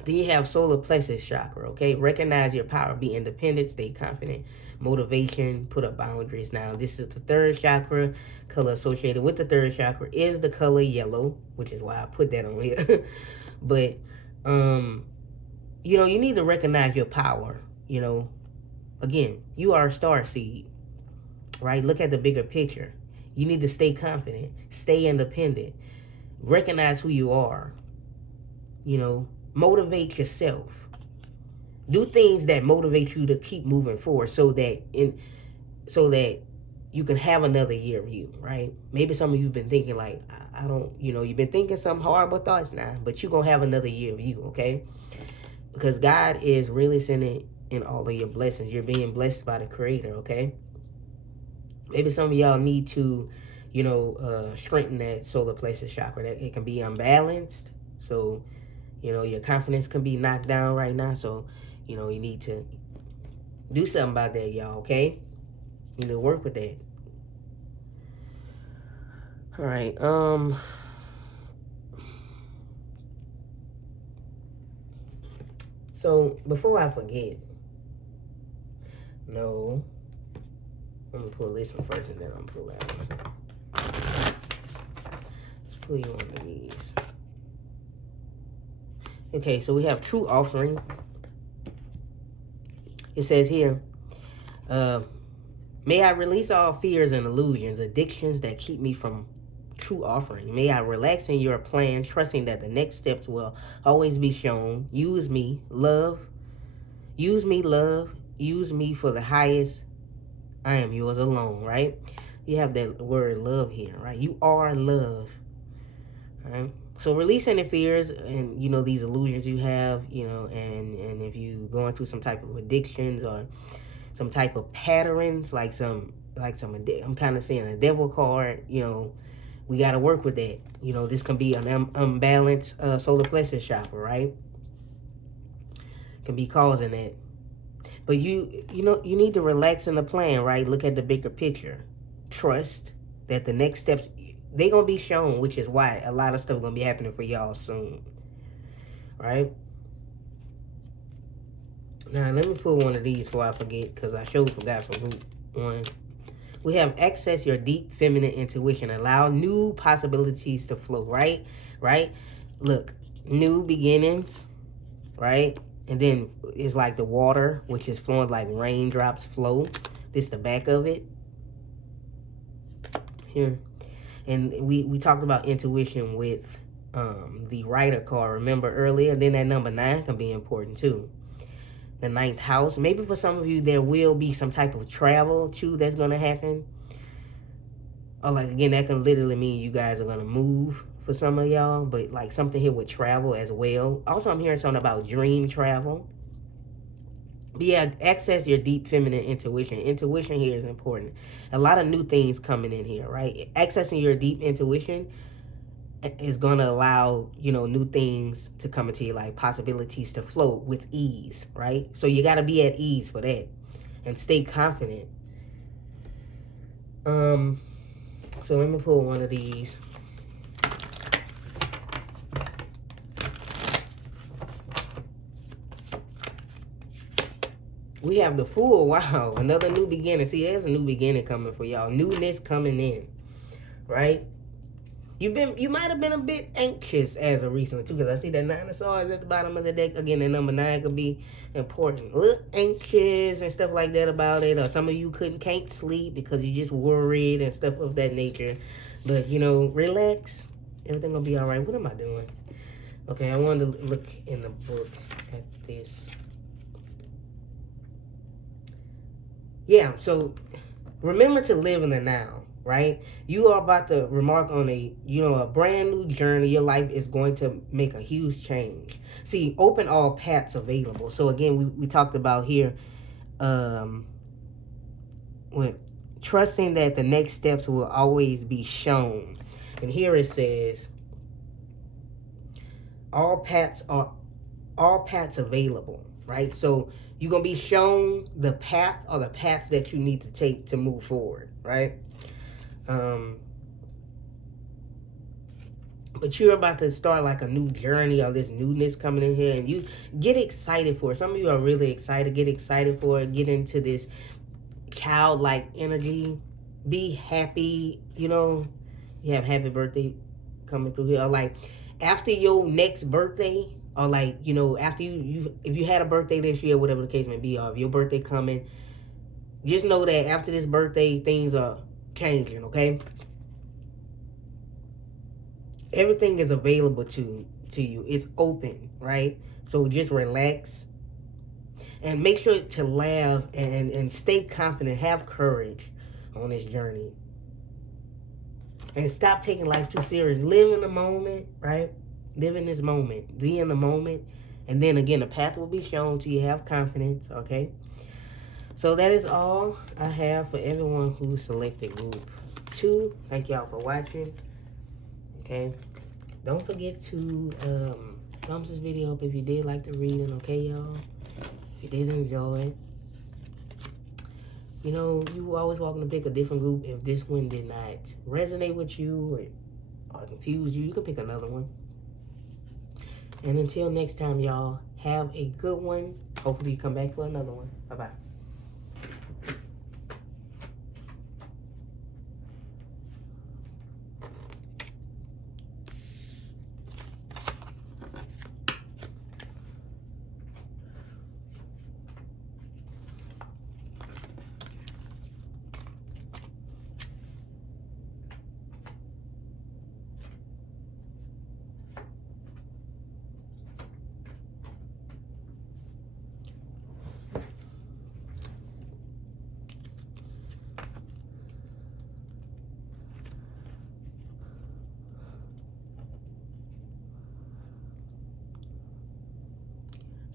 Then you have solar plexus chakra, okay? Recognize your power. Be independent. Stay confident. Motivation. Put up boundaries. Now, this is the 3rd chakra. Color associated with the 3rd chakra is the color yellow, which is why I put that on here. But, you know, you need to recognize your power, you know. Again, you are a star seed, right? Look at the bigger picture. You need to stay confident. Stay independent. Recognize who you are. You know, motivate yourself. Do things that motivate you to keep moving forward, so that you can have another year of you, right? Maybe some of you've been thinking like, I don't, you know, you've been thinking some horrible thoughts now, but you're going to have another year of you, okay? Because God is really sending in all of your blessings. You're being blessed by the Creator, okay? Maybe some of y'all need to, you know, strengthen that solar plexus chakra. That it can be unbalanced. So, you know, your confidence can be knocked down right now. So, you know, you need to do something about that, y'all, okay? You need to work with that. All right. So, before I forget, no. Let me pull this one first and then I'm pull that one. Let's pull you one of these. Okay, so we have true offering. It says here, may I release all fears and illusions, addictions that keep me from true offering. May I relax in your plan, trusting that the next steps will always be shown. Use me, love. Use me, love. Use me for the highest. I am yours alone, right? You have that word love here, right? You are love, right? So release any fears and, you know, these illusions you have, you know, and if you going through some type of addictions or some type of patterns, like some I'm kind of seeing a devil card, you know, we got to work with that. You know, this can be an unbalanced solar plexus chakra, right? Can be causing that. But you know, you need to relax in the plan, right? Look at the bigger picture. Trust that the next steps, they're going to be shown, which is why a lot of stuff going to be happening for y'all soon, right? Now, let me pull one of these before I forget, because I sure forgot from group 1. We have access your deep feminine intuition. Allow new possibilities to flow, right? Right? Look, new beginnings, right? And then it's like the water, which is flowing like raindrops flow. This the back of it. Here. And we talked about intuition with the Rider card, remember earlier? Then that number 9 can be important too. The 9th house. Maybe for some of you, there will be some type of travel too that's going to happen. Or like, again, that can literally mean you guys are going to move for some of y'all. But like something here with travel as well. Also, I'm hearing something about dream travel. But yeah, access your deep feminine intuition. Intuition here is important. A lot of new things coming in here, right? Accessing your deep intuition is going to allow, you know, new things to come into your life, possibilities to flow with ease, right? So you got to be at ease for that and stay confident. So let me pull one of these. We have the Fool. Wow, another new beginning. See, there's a new beginning coming for y'all. Newness coming in, right? You might have been a bit anxious as of recently too, because I see that 9 of Swords at the bottom of the deck. Again, that number 9 could be important. A little anxious and stuff like that about it, or some of you can't sleep because you just worried and stuff of that nature. But you know, relax. Everything gonna be all right. What am I doing? Okay, I wanted to look in the book at this. Yeah, so remember to live in the now, right? You are about to remark on a brand new journey. Your life is going to make a huge change. See, open all paths available. So again, we talked about here, with trusting that the next steps will always be shown. And here it says, all paths available, right? So you're going to be shown the path or the paths that you need to take to move forward, right? But you're about to start like a new journey, or this newness coming in here, and you get excited for it. Some of you are really excited. Get excited for it. Get into this childlike energy. Be happy. You know, you have happy birthday coming through here. Or like after your next birthday, or like, you know, after if you had a birthday this year, whatever the case may be, or if your birthday coming, just know that after this birthday, things are changing, okay? Everything is available to you. It's open, right? So just relax and make sure to laugh and stay confident. Have courage on this journey. And stop taking life too serious. Live in the moment, right? Live in this moment. Be in the moment. And then again, the path will be shown to you. Have confidence, okay? So that is all I have for everyone who selected group 2. Thank y'all for watching. Okay, don't forget to thumbs this video up if you did like the reading, okay, y'all? If you did enjoy it. You know, you always welcome to pick a different group. If this one did not resonate with you or confuse you, you can pick another one. And until next time, y'all, have a good one. Hopefully you come back for another one. Bye-bye.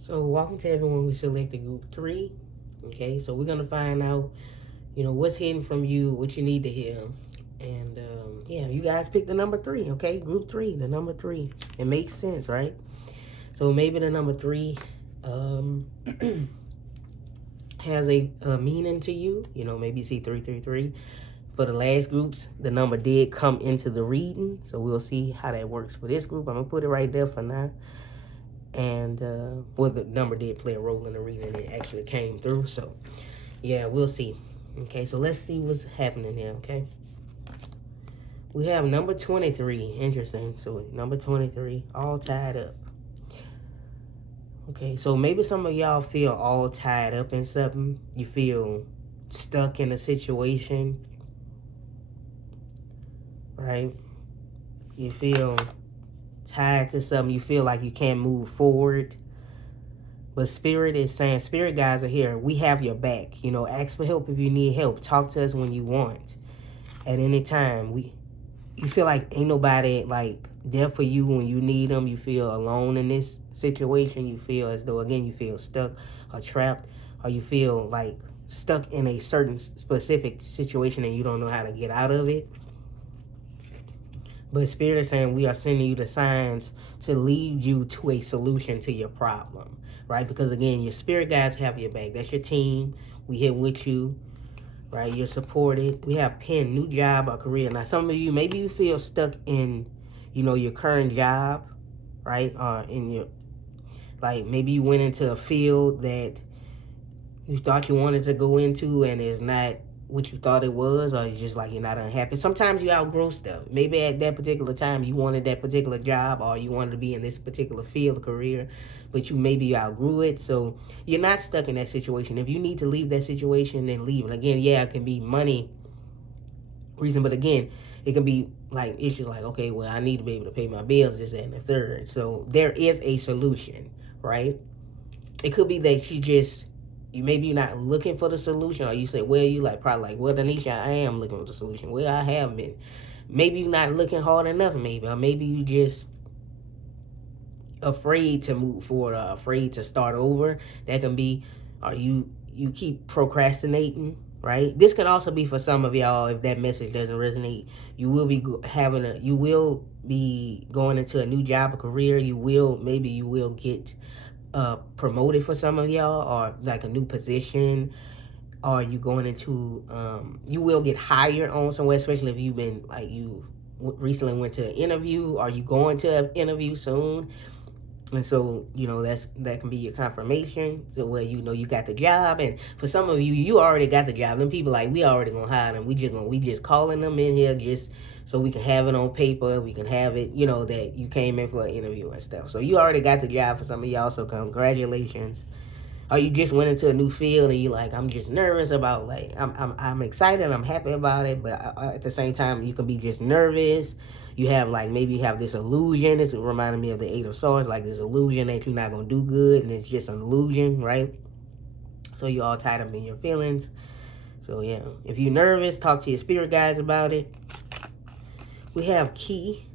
So welcome to everyone who selected group 3. Okay, so we're going to find out, what's hidden from you, what you need to hear. And yeah, you guys picked the number 3, okay? Group 3, the number 3. It makes sense, right? So maybe the number 3 has a meaning to you. Maybe you see 333. For the last groups, the number did come into the reading. So we'll see how that works for this group. I'm going to put it right there for now. And the number did play a role in the reading. It actually came through. So yeah, we'll see. Okay, so let's see what's happening here, okay? We have number 23. Interesting. So number 23, all tied up. Okay, so maybe some of y'all feel all tied up in something. You feel stuck in a situation, right? You feel tied to something. You feel like you can't move forward. But Spirit is saying, Spirit guys are here. We have your back. Ask for help if you need help. Talk to us when you want. At any time. You feel like ain't nobody like there for you when you need them. You feel alone in this situation. You feel as though, again, you feel stuck or trapped. Or you feel like stuck in a certain specific situation and you don't know how to get out of it. But Spirit is saying we are sending you the signs to lead you to a solution to your problem. Right? Because again, your spirit guides have your back. That's your team. We here with you. Right? You're supported. We have pen, new job or career. Now, some of you, maybe you feel stuck in, your current job. Right? Maybe you went into a field that you thought you wanted to go into and it's not what you thought it was, or it's just like you're not unhappy. Sometimes you outgrow stuff. Maybe at that particular time you wanted that particular job or you wanted to be in this particular field of career, but you outgrew it. So you're not stuck in that situation. If you need to leave that situation, then leave. And again, yeah, it can be money reason, but again, it can be like issues like, okay, well, I need to be able to pay my bills, this, that, and the third. So there is a solution, right? It could be that maybe you're not looking for the solution, or you say, well, Donnescha, I am looking for the solution. Well, I have been. Maybe you're not looking hard enough, or maybe you just afraid to move forward or afraid to start over. That can be, or you keep procrastinating, right? This can also be for some of y'all, if that message doesn't resonate. You will be going into a new job or career. You will get promoted for some of y'all, or like a new position, or you going into you will get hired on somewhere, especially if you've been you recently went to an interview, or you going to an interview soon. And so that can be your confirmation, so where you got the job. And for some of you already got the job. Them people we already gonna hire them. We just calling them in here just so we can have it on paper. We can have it, that you came in for an interview and stuff. So you already got the job for some of y'all. So congratulations. Or you just went into a new field and you I'm just nervous about I'm excited, I'm happy about it, but at the same time you can be just nervous. You have maybe you have this illusion. This reminded me of the 8 of Swords, this illusion that you're not gonna do good, and it's just an illusion, right? So you're all tied up in your feelings. So yeah, if you're nervous, talk to your spirit guides about it. We have key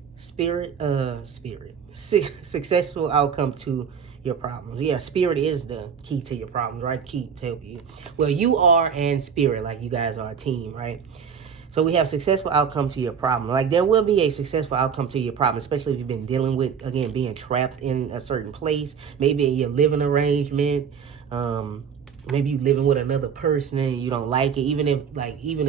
successful outcome to your problems. Yeah, spirit is the key to your problems, right? Key to help you. Well, you are, and spirit, you guys are a team, right? So we have successful outcome to your problem. There will be a successful outcome to your problem, especially if you've been dealing with, again, being trapped in a certain place, maybe in your living arrangement. Maybe you living with another person and you don't like it, even if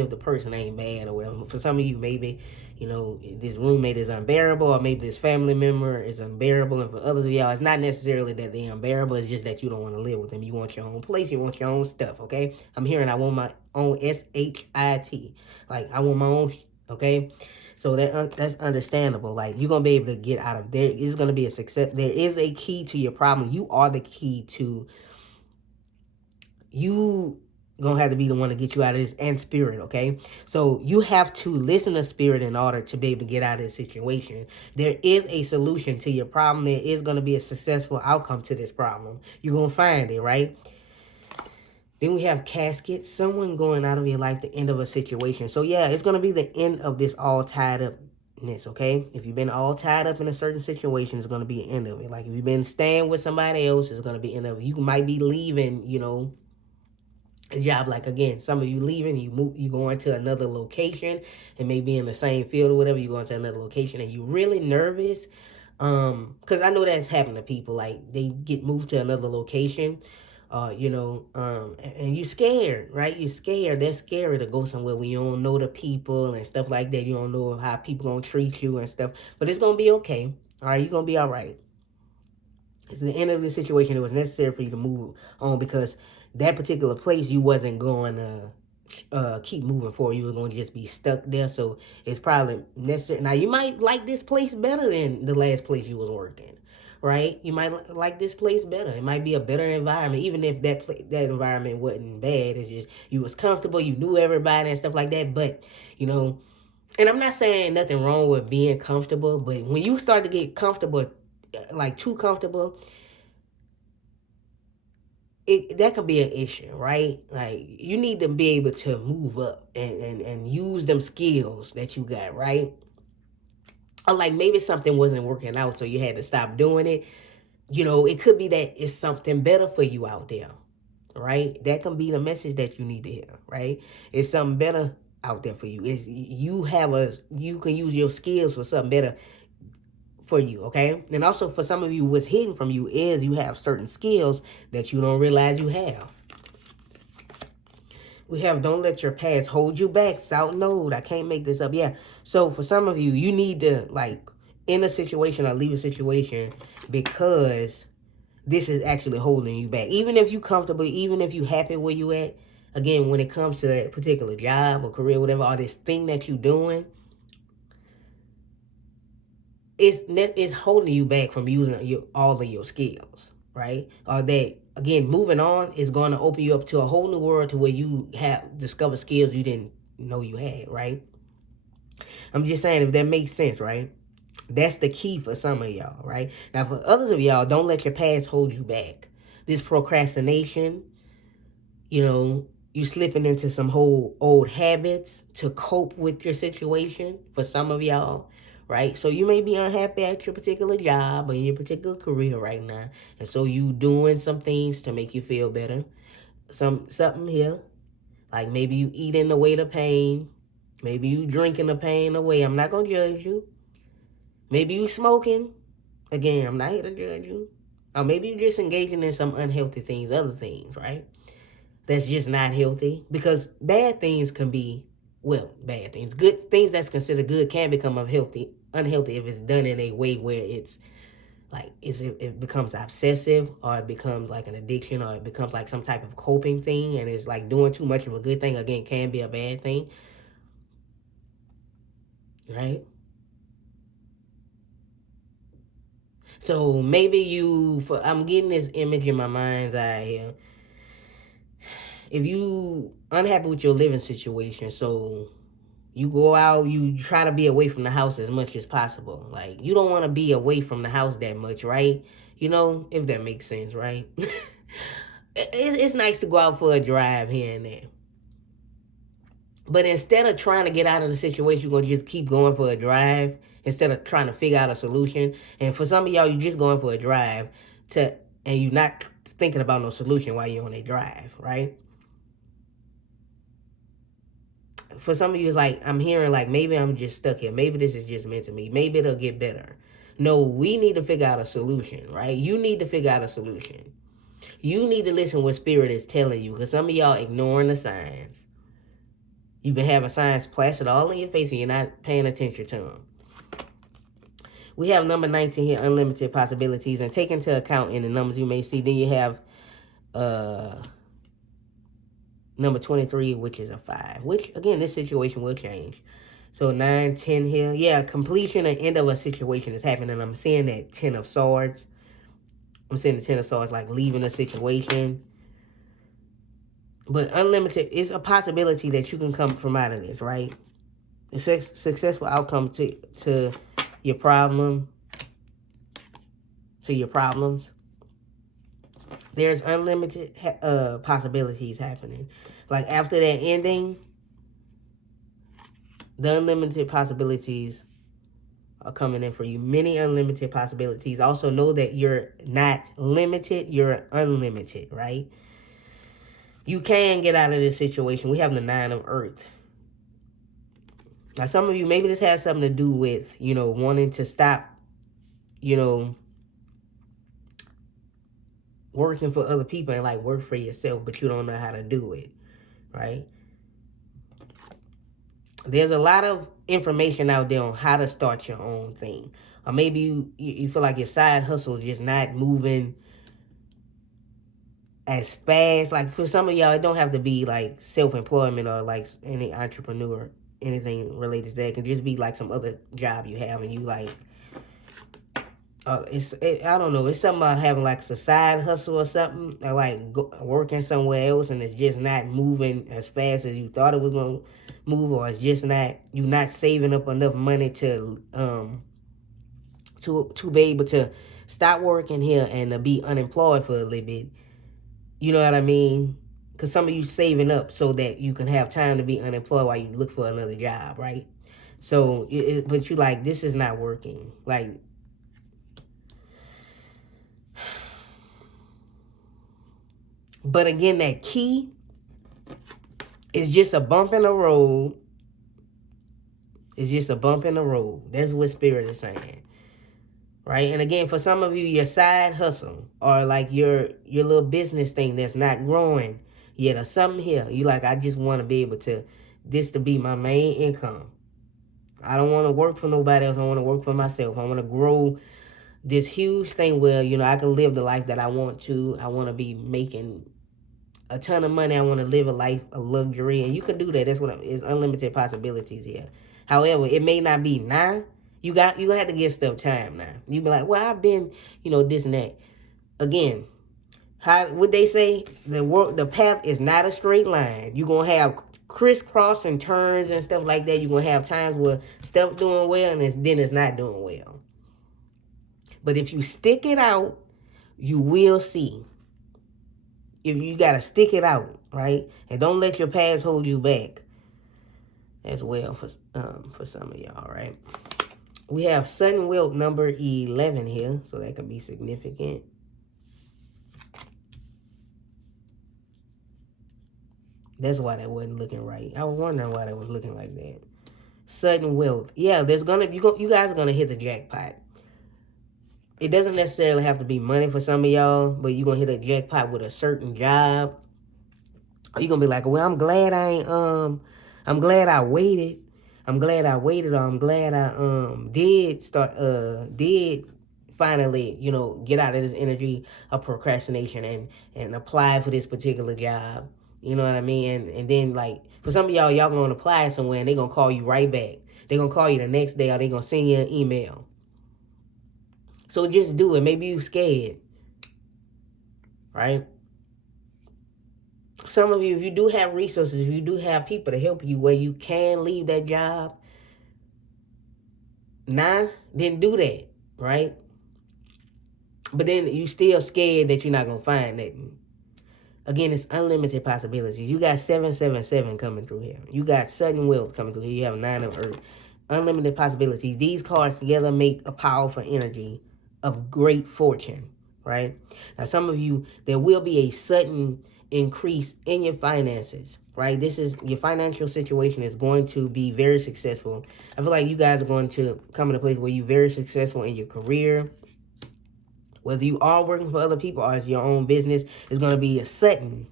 the person ain't bad or whatever. For some of you, maybe this roommate is unbearable, or maybe this family member is unbearable. And for others of y'all, it's not necessarily that they're unbearable. It's just that you don't want to live with them. You want your own place. You want your own stuff. Okay, I'm hearing I want my own SHIT. I want my own. Okay. So that's understandable. You're going to be able to get out of there. It's going to be a success. There is a key to your problem. You are the key to, you going to have to be the one to get you out of this, and spirit, okay? So you have to listen to spirit in order to be able to get out of this situation. There is a solution to your problem. There is going to be a successful outcome to this problem. You're going to find it, right? Then we have casket, someone going out of your life, the end of a situation. So yeah, it's going to be the end of this all tied up okay? If you've been all tied up in a certain situation, it's going to be the end of it. Like, if you've been staying with somebody else, it's going to be the end of it. You might be leaving, a job. Like, again, some of you leaving, you going to another location, and maybe in the same field or whatever, you going to another location, and you really nervous. Because I know that's happened to people. Like, they get moved to another location, and you scared, right? You scared. That's scary to go somewhere where you don't know the people and stuff like that. You don't know how people gonna treat you and stuff. But it's gonna be okay. All right, you're gonna be all right. It's the end of the situation. It was necessary for you to move on because that particular place you wasn't going to keep moving forward. You were going to just be stuck there. So it's probably necessary. Now, you might like this place better than the last place you was working, right? You might like this place better. It might be a better environment, even if that environment wasn't bad. It's just you was comfortable, you knew everybody and stuff like that. But, and I'm not saying nothing wrong with being comfortable, but when you start to get comfortable, like too comfortable, that could be an issue, right? Like, you need to be able to move up and use them skills that you got, right? Or like maybe something wasn't working out, so you had to stop doing it. It could be that it's something better for you out there, right? That can be the message that you need to hear, right? It's something better out there for you. You can use your skills for something better for you, okay? And also for some of you, what's hidden from you is you have certain skills that you don't realize you have. We have don't let your past hold you back. South Node. I can't make this up. Yeah. So for some of you, you need to like end a situation or leave a situation because this is actually holding you back. Even if you comfortable, even if you happy where you at, again, when it comes to that particular job or career, whatever, or this thing that you doing, it's holding you back from using all of your skills, right? Or that, again, moving on is going to open you up to a whole new world to where you have discovered skills you didn't know you had, right? I'm just saying, if that makes sense, right? That's the key for some of y'all, right? Now, for others of y'all, don't let your past hold you back. This procrastination, you slipping into some whole old habits to cope with your situation for some of y'all, right? So you may be unhappy at your particular job or your particular career right now. And so you doing some things to make you feel better. Something here. Like maybe you eating away the pain. Maybe you drinking the pain away. I'm not going to judge you. Maybe you smoking. Again, I'm not here to judge you. Or maybe you just engaging in some unhealthy things, other things, right? That's just not healthy. Because bad things can be, bad things. Good things that's considered good can become unhealthy if it's done in a way where it's like it becomes obsessive, or it becomes like an addiction, or it becomes like some type of coping thing, and it's like doing too much of a good thing, again, can be a bad thing, right? So maybe I'm getting this image in my mind's eye here. If you unhappy with your living situation, so you go out, you try to be away from the house as much as possible. Like, you don't want to be away from the house that much, right? If that makes sense, right? It's nice to go out for a drive here and there. But instead of trying to get out of the situation, you're going to just keep going for a drive instead of trying to figure out a solution. And for some of y'all, you're just going for a drive and you're not thinking about no solution while you're on a drive, right? For some of you, it's like, I'm hearing like, maybe I'm just stuck here. Maybe this is just meant to me. Maybe it'll get better. No, we need to figure out a solution, right? You need to figure out a solution. You need to listen what Spirit is telling you, because some of y'all ignoring the signs. You've been having signs plastered all in your face and you're not paying attention to them. We have number 19 here, unlimited possibilities, and take into account in the numbers you may see. Then you have number 23, which is a 5, which, again, this situation will change. So 9, 10 here. Yeah, completion and end of a situation is happening. I'm seeing that 10 of Swords. I'm seeing the 10 of Swords, like leaving a situation. But unlimited is a possibility that you can come from out of this, right? A successful outcome to your problem, to your problems. There's unlimited possibilities happening. Like, after that ending, the unlimited possibilities are coming in for you. Many unlimited possibilities. Also know that you're not limited, you're unlimited, right? You can get out of this situation. We have the 9 of Earth. Now, some of you, maybe this has something to do with, wanting to stop, working for other people and like work for yourself, but you don't know how to do it, right? There's a lot of information out there on how to start your own thing. Or maybe you feel like your side hustle is just not moving as fast. Like for some of y'all, it don't have to be like self-employment or like any entrepreneur, anything related to that. It can just be like some other job you have and you like, I don't know. It's something about having like a side hustle or something, or like working somewhere else, and it's just not moving as fast as you thought it was gonna move, or it's just not you're not saving up enough money to be able to stop working here and to be unemployed for a little bit. You know what I mean? Because some of you saving up so that you can have time to be unemployed while you look for another job, right? So, but you like, this is not working. Like, but again, that key is just a bump in the road. It's just a bump in the road. That's what Spirit is saying. Right? And again, for some of you, your side hustle or like your little business thing that's not growing yet or something here. You like, I just want to be able to, this to be my main income. I don't want to work for nobody else. I want to work for myself. I want to grow this huge thing where, I can live the life that I want to. I want to be making a ton of money. I want to live a life of luxury. And you can do that. That's what it's unlimited possibilities here. However, it may not be now. You gonna have to give stuff time now. You be like, well, I've been, this and that. Again, how would they say the path is not a straight line. You're gonna have crisscross and turns and stuff like that. You're gonna have times where stuff doing well and then it's not doing well. But if you stick it out, you will see. If you gotta stick it out, right? And don't let your past hold you back as well for some of y'all, right? We have sudden wealth number 11 here, so that could be significant. That's why that wasn't looking right. I was wondering why that was looking like that. Sudden wealth. Yeah, you guys are gonna hit the jackpot. It doesn't necessarily have to be money for some of y'all, but you're gonna hit a jackpot with a certain job. Or you're gonna be like, well, I'm glad I waited. I'm glad I waited, or I'm glad I did finally, get out of this energy of procrastination and apply for this particular job. You know what I mean? And then like for some of y'all gonna apply somewhere and they're gonna call you right back. They're gonna call you the next day or they're gonna send you an email. So just do it. Maybe you're scared. Right? Some of you, if you do have resources, if you do have people to help you where you can leave that job, then do that, right? But then you still scared that you're not going to find that. Again, it's unlimited possibilities. You got 777 coming through here. You got sudden wealth coming through here. You have 9 of Earth. Unlimited possibilities. These cards together make a powerful energy of great fortune, right? Now, some of you, there will be a sudden increase in your finances, right? Your financial situation is going to be very successful. I feel like you guys are going to come in a place where you're very successful in your career. Whether you are working for other people or it's your own business, it's going to be a sudden,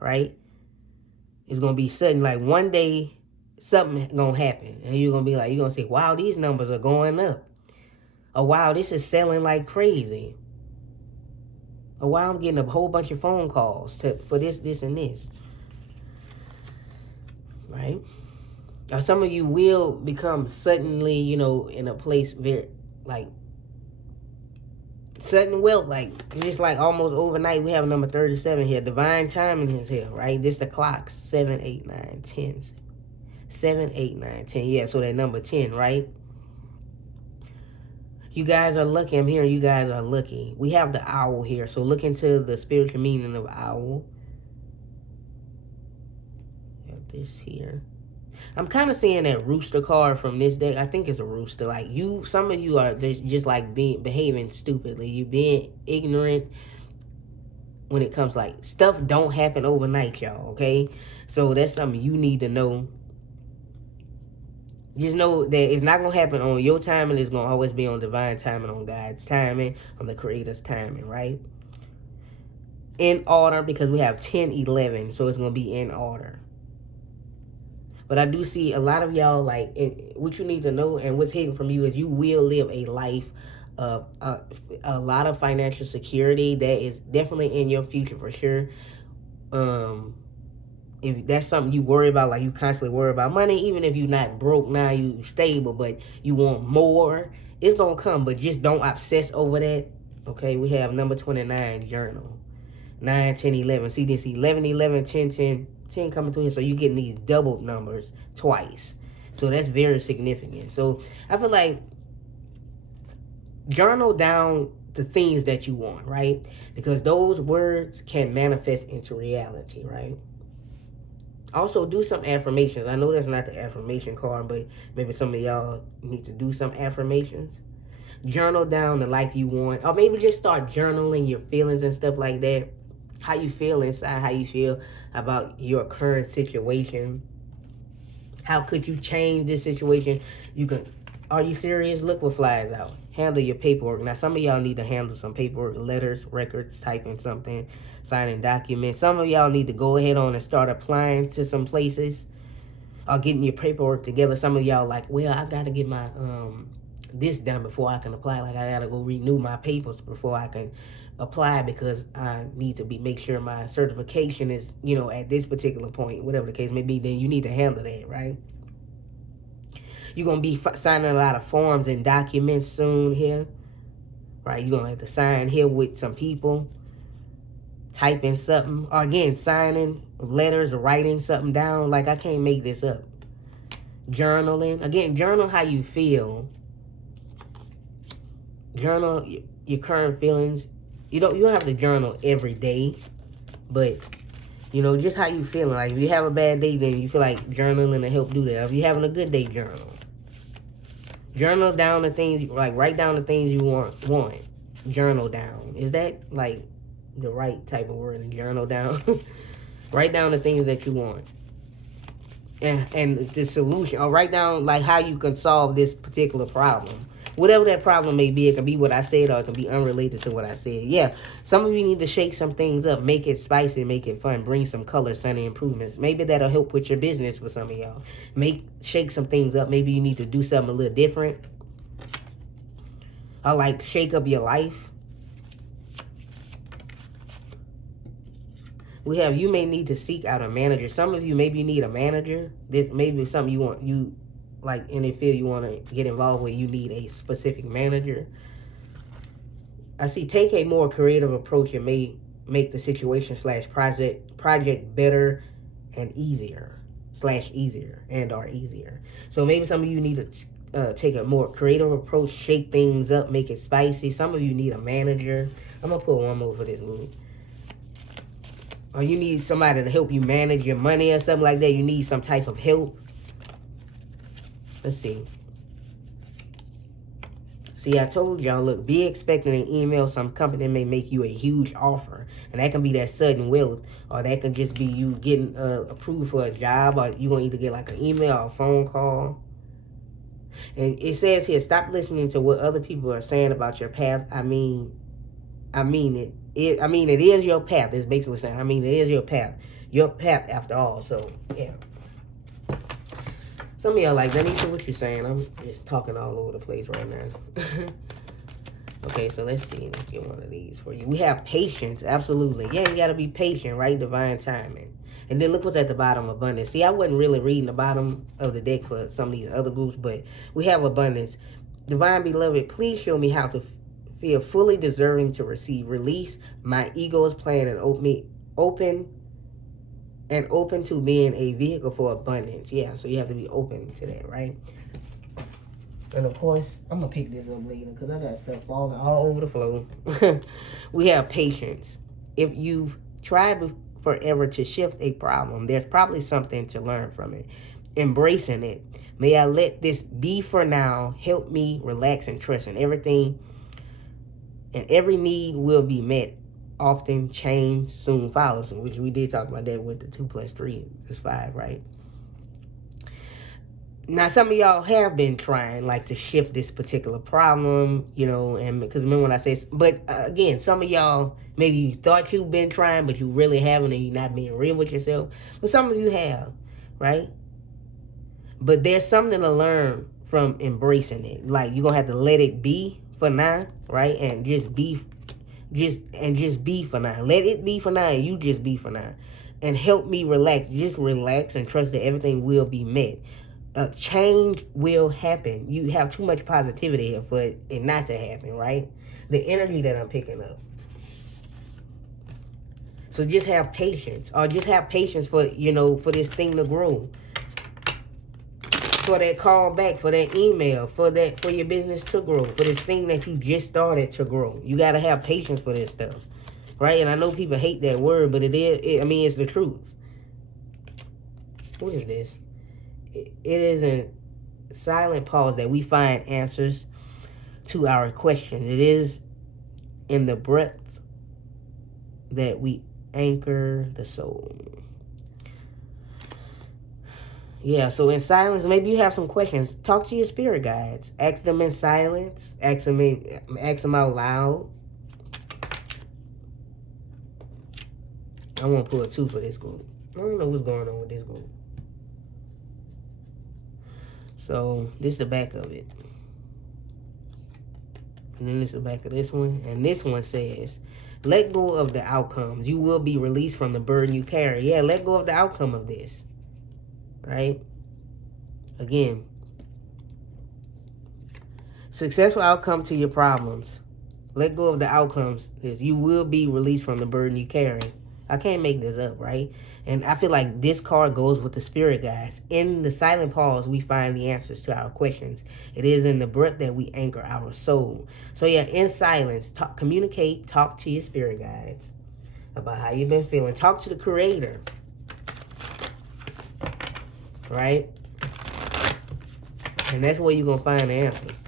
right? It's going to be sudden. Like one day, something going to happen. And you're going to say, wow, these numbers are going up. Or wow, this is selling like crazy. Or wow, I'm getting a whole bunch of phone calls for this, and this. Right? Or some of you will become suddenly, in a place very, like, sudden wealth, like, just like almost overnight. We have number 37 here. Divine timing is here, right? This the clocks. 7, 8, 9, 10. 7, 8, 9, 10. Yeah, so that number 10, right? You guys are lucky. I'm hearing you guys are lucky. We have the owl here. So look into the spiritual meaning of owl. We have this here. I'm kind of seeing that rooster card from this deck. I think it's a rooster. Like some of you are just like behaving stupidly. You being ignorant when it comes like stuff don't happen overnight, y'all. Okay, so that's something you need to know. Just know that it's not gonna happen on your timing. It's gonna always be on divine timing, on God's timing, on the Creator's timing, right? In order, because we have 10, 11, so it's gonna be in order. But I do see a lot of y'all, like, what you need to know and what's hidden from you is you will live a life of a lot of financial security. That is definitely in your future for sure. If that's something you worry about, like you constantly worry about money, even if you're not broke now, you stable, but you want more, it's going to come, but just don't obsess over that. Okay, we have number 29, journal. 9, 10, 11. See this 11, 11, 10, 10. 10 coming through here, so you're getting these double numbers twice, so that's very significant. So I feel like journal down the things that you want, right? Because those words can manifest into reality, right? Also do some affirmations. I know that's not the affirmation card, but maybe some of y'all need to do some affirmations. Journal down the life you want, or maybe just start journaling your feelings and stuff like that. How you feel inside, how you feel about your current situation. How could you change this situation? Are you serious? Look what flies out. Handle your paperwork. Now, some of y'all need to handle some paperwork, letters, records, typing something, signing documents. Some of y'all need to go ahead on and start applying to some places or getting your paperwork together. Some of y'all like, well, I got to get my this done before I can apply. Like, I got to go renew my papers before I can apply, because I need to make sure my certification is, at this particular point, whatever the case may be. Then you need to handle that, right? You're going to be signing a lot of forms and documents soon here, right? You're going to have to sign here with some people, typing something, or again, signing letters or writing something down. Like, I can't make this up. Journaling. Again, journal how you feel. Journal your current feelings. You don't have to journal every day, but just how you feeling. Like, if you have a bad day, then you feel like journaling to help do that. If you're having a good day, journal down the things, like write down the things you want. Journal down. Is that like the right type of word? Journal down. Write down the things that you want. And the solution. Or write down like how you can solve this particular problem. Whatever that problem may be, it can be what I said or it can be unrelated to what I said. Yeah, some of you need to shake some things up, make it spicy, make it fun, bring some color, sunny improvements. Maybe that'll help with your business for some of y'all. Shake some things up. Maybe you need to do something a little different. Or like shake up your life. We have, you may need to seek out a manager. Some of you, maybe you need a manager. This may be something you like in a field you want to get involved with. You need a specific manager. I see, take a more creative approach and may make the situation / project better and easier or easier. So maybe some of you need to take a more creative approach, shake things up, make it spicy. Some of you need a manager. I'm gonna put one more for this movie. Or you need somebody to help you manage your money or something like that. You need some type of help. Let's see. See, I told y'all, look, be expecting an email. Some company may make you a huge offer. And that can be that sudden wealth. Or that can just be you getting approved for a job. Or you're going to either get like an email or a phone call. And it says here, stop listening to what other people are saying about your path. I mean it is your path. It's basically saying, it is your path. Your path after all. So, yeah. Some of y'all like, Donnescha, what you saying? I'm just talking all over the place right now. Okay, so let's see. Let's get one of these for you. We have patience. Absolutely. Yeah, you got to be patient, right? Divine timing. And then look what's at the bottom, abundance. See, I wasn't really reading the bottom of the deck for some of these other groups, but we have abundance. Divine beloved, please show me how to feel fully deserving to receive. Release my ego's plan and open to being a vehicle for abundance. Yeah, so you have to be open to that, right? And of course, I'm going to pick this up later because I got stuff falling all over the floor. We have patience. If you've tried forever to shift a problem, there's probably something to learn from it. embracing it. May I let this be for now. Help me relax and trust in everything. And every need will be met. Often change soon follows. Which we did talk about that with the 2 + 3 is 5, right? Now, some of y'all have been trying, like, to shift this particular problem, you know, and because remember when I say, but again, some of y'all, maybe you thought you've been trying, but you really haven't, and you're not being real with yourself. But some of you have, right? But there's something to learn from embracing it. Like, you're going to have to let it be for now, right? And just be for now. Let it be for now, and you just be for now. And help me relax. Just relax and trust that everything will be met. Change will happen. You have too much positivity here for it not to happen, right? The energy that I'm picking up. So just have patience, or just have patience for, you know, for this thing to grow. For that call back, for that email, for your business to grow, for this thing that you just started to grow. You got to have patience for this stuff, right? And I know people hate that word, but it's the truth. What is this? It is a silent pause that we find answers to our questions. It is in the breath that we anchor the soul. Yeah, so in silence, maybe you have some questions. Talk to your spirit guides. Ask them in silence. Ask them out loud. I want to pull a 2 for this group. I don't know what's going on with this group. So, this is the back of it. And then this is the back of this one. And this one says, let go of the outcomes. You will be released from the burden you carry. Yeah, let go of the outcome of this. Right? Again, successful outcome to your problems. Let go of the outcomes. You will be released from the burden you carry. I can't make this up, right? And I feel like this card goes with the spirit guides. In the silent pause, we find the answers to our questions. It is in the breath that we anchor our soul. So yeah, in silence, communicate, talk to your spirit guides about how you've been feeling. Talk to the creator, right? And that's where you're going to find the answers.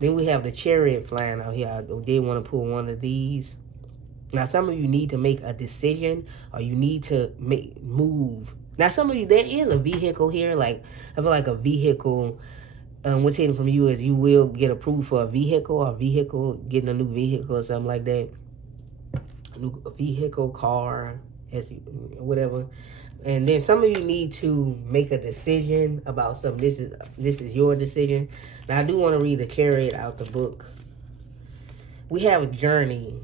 Then we have the chariot flying out here. I did want to pull one of these. Now, some of you need to make a decision, or you need to move. Now, some of you, there is a vehicle here. Like, I feel like a vehicle, what's hidden from you is you will get approved for a vehicle, getting a new vehicle or something like that. A new vehicle, car, whatever. And then some of you need to make a decision about something. This is your decision. Now, I do want to read the chariot out the book. We have a journey.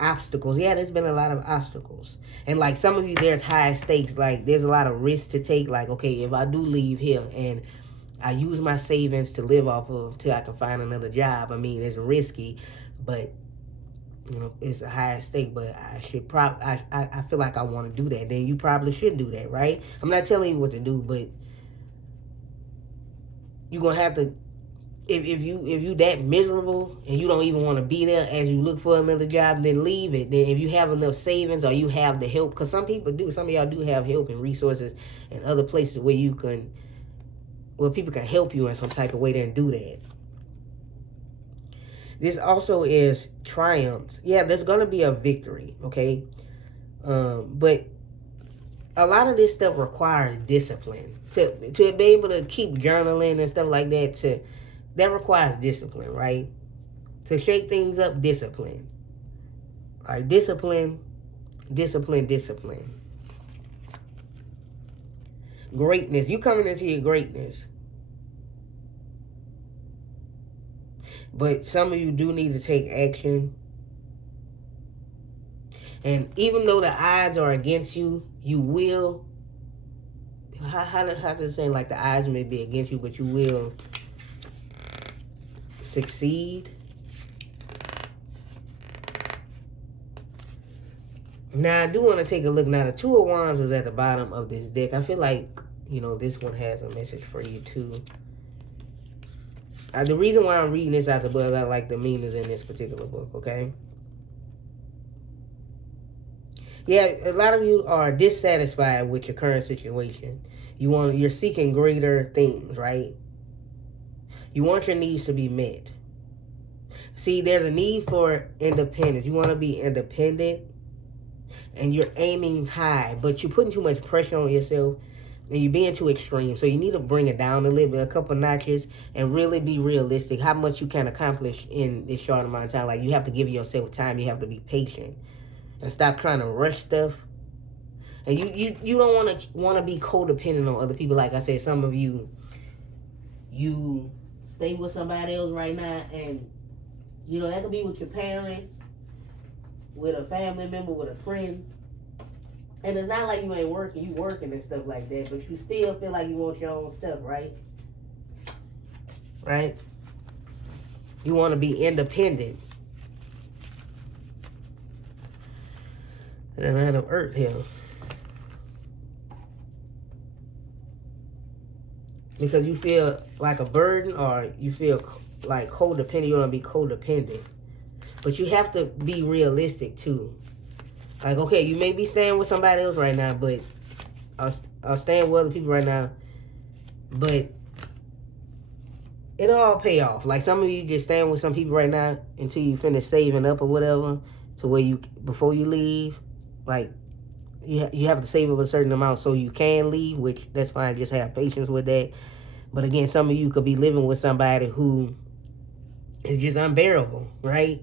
Obstacles. Yeah, there's been a lot of obstacles. And like some of you, there's high stakes. Like there's a lot of risks to take. Like, okay, if I do leave here and I use my savings to live off of till I can find another job, I mean, it's risky, but you know, it's a high stake. But I should I feel like I want to do that. Then you probably should do that, right? I'm not telling you what to do, but you're gonna have to. If you that miserable and you don't even want to be there as you look for another job, then leave it. Then if you have enough savings or you have the help, because some people do, some of y'all do have help and resources and other places where people can help you in some type of way, then do that. This also is triumphs. Yeah, there's gonna be a victory, okay? But a lot of this stuff requires discipline to be able to keep journaling and stuff like that. That requires discipline, right? To shake things up, discipline. All right, discipline. Greatness. You coming into your greatness. But some of you do need to take action. And even though the odds are against you, you will. How to say, like, the odds may be against you, but you will succeed. Now, I do want to take a look. Now, the 2 of Wands was at the bottom of this deck. I feel like, you know, this one has a message for you, too. The reason why I'm reading this out the book, I like the meanings in this particular book, okay? Yeah, a lot of you are dissatisfied with your current situation. You're seeking greater things, right? You want your needs to be met. See, there's a need for independence. You want to be independent, and you're aiming high, but you're putting too much pressure on yourself, and you're being too extreme. So you need to bring it down a little bit, a couple notches, and really be realistic. How much you can accomplish in this short amount of time. Like, you have to give yourself time. You have to be patient, and stop trying to rush stuff. And you don't want to be codependent on other people. Like I said, some of you stay with somebody else right now, and that could be with your parents, with a family member, with a friend. And it's not like you ain't working, you working and stuff like that, but you still feel like you want your own stuff, right? Right? You want to be independent. And I have Earth here. Because you feel like a burden, or you feel like codependent. You want to be codependent. But you have to be realistic too. Like, okay, you may be staying with somebody else right now, but I'll staying with other people right now, but it'll all pay off. Like, some of you just staying with some people right now until you finish saving up or whatever, to where before you leave, like, you have to save up a certain amount so you can leave, which that's fine. Just have patience with that. But again, some of you could be living with somebody who is just unbearable, right?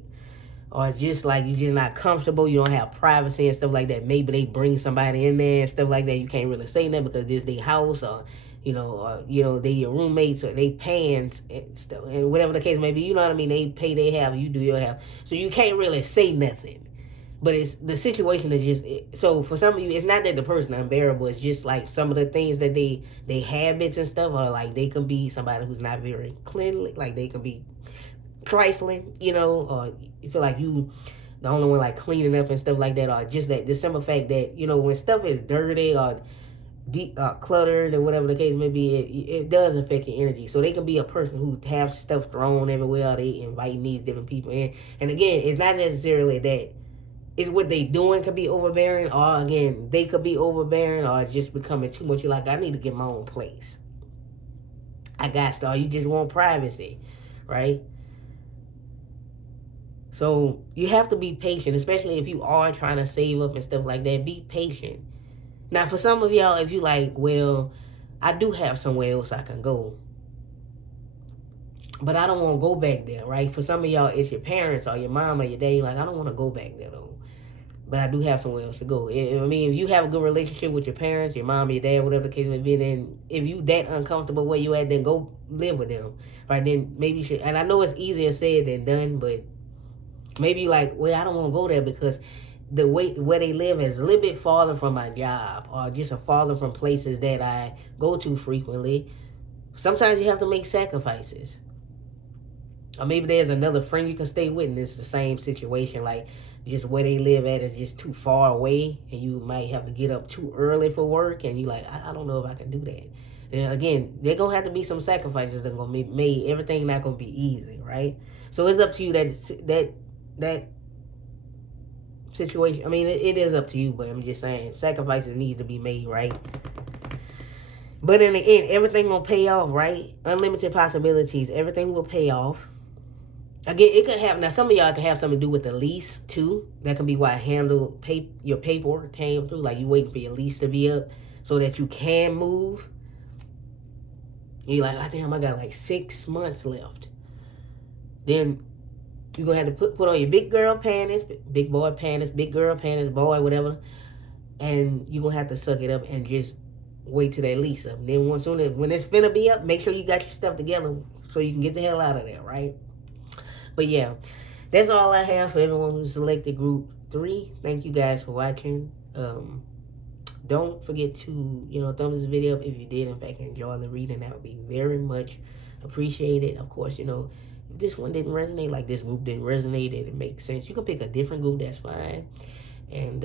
Or it's just like you're just not comfortable. You don't have privacy and stuff like that. Maybe they bring somebody in there and stuff like that. You can't really say that because this is their house, or they your roommates, or they paying and stuff, and whatever the case may be. You know what I mean? They pay their half, you do your half, so you can't really say nothing. But it's the situation is just so for some of you, it's not that the person is unbearable. It's just like some of the things that they habits and stuff are like, they can be somebody who's not very cleanly, like they can be trifling, or you feel like you the only one like cleaning up and stuff like that, or just that the simple fact that when stuff is dirty or cluttered or whatever the case may be, it does affect your energy. So they can be a person who have stuff thrown everywhere. They invite these different people in, and again, it's not necessarily that it's what they doing could be overbearing, or again, they could be overbearing, or it's just becoming too much. You're like, I need to get my own place. I got to, or you just want privacy, right? So you have to be patient, especially if you are trying to save up and stuff like that. Be patient. Now, for some of y'all, if you like, well, I do have somewhere else I can go, but I don't want to go back there, right? For some of y'all, it's your parents or your mom or your dad. Like, I don't want to go back there, though, but I do have somewhere else to go. I mean, if you have a good relationship with your parents, your mom, your dad, whatever the case may be, then if you that uncomfortable where you at, then go live with them, right? Then maybe you should. And I know it's easier said than done, but maybe like, well, I don't want to go there because the way where they live is a little bit farther from my job, or just a farther from places that I go to frequently. Sometimes you have to make sacrifices. Or maybe there's another friend you can stay with, and it's the same situation. Like, just where they live at is just too far away, and you might have to get up too early for work, and you're like, I don't know if I can do that. And again, there's going to have to be some sacrifices that are going to be made. Everything not going to be easy, right? So it's up to you that situation. I mean, it is up to you, but I'm just saying sacrifices need to be made, right? But in the end, everything will pay off, right? Unlimited possibilities. Everything will pay off. Again, it could have, now some of y'all can have something to do with the lease too. That can be why your paperwork came through. Like, you waiting for your lease to be up so that you can move. You're like, oh, damn, I got like 6 months left. Then you're going to have to put on your big girl panties, big boy panties, big girl panties, boy, whatever. And you're going to have to suck it up and just wait till that lease up. And then when it's finna be up, make sure you got your stuff together so you can get the hell out of there, right? But yeah, that's all I have for everyone who selected group 3. Thank you guys for watching. Don't forget to, thumbs this video up if you did, in fact, enjoy the reading. That would be very much appreciated. Of course, if this one didn't resonate, like this group didn't resonate and it makes sense, you can pick a different group. That's fine. And,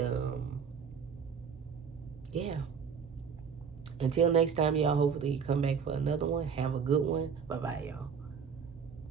yeah. Until next time, y'all, hopefully you come back for another one. Have a good one. Bye-bye, y'all.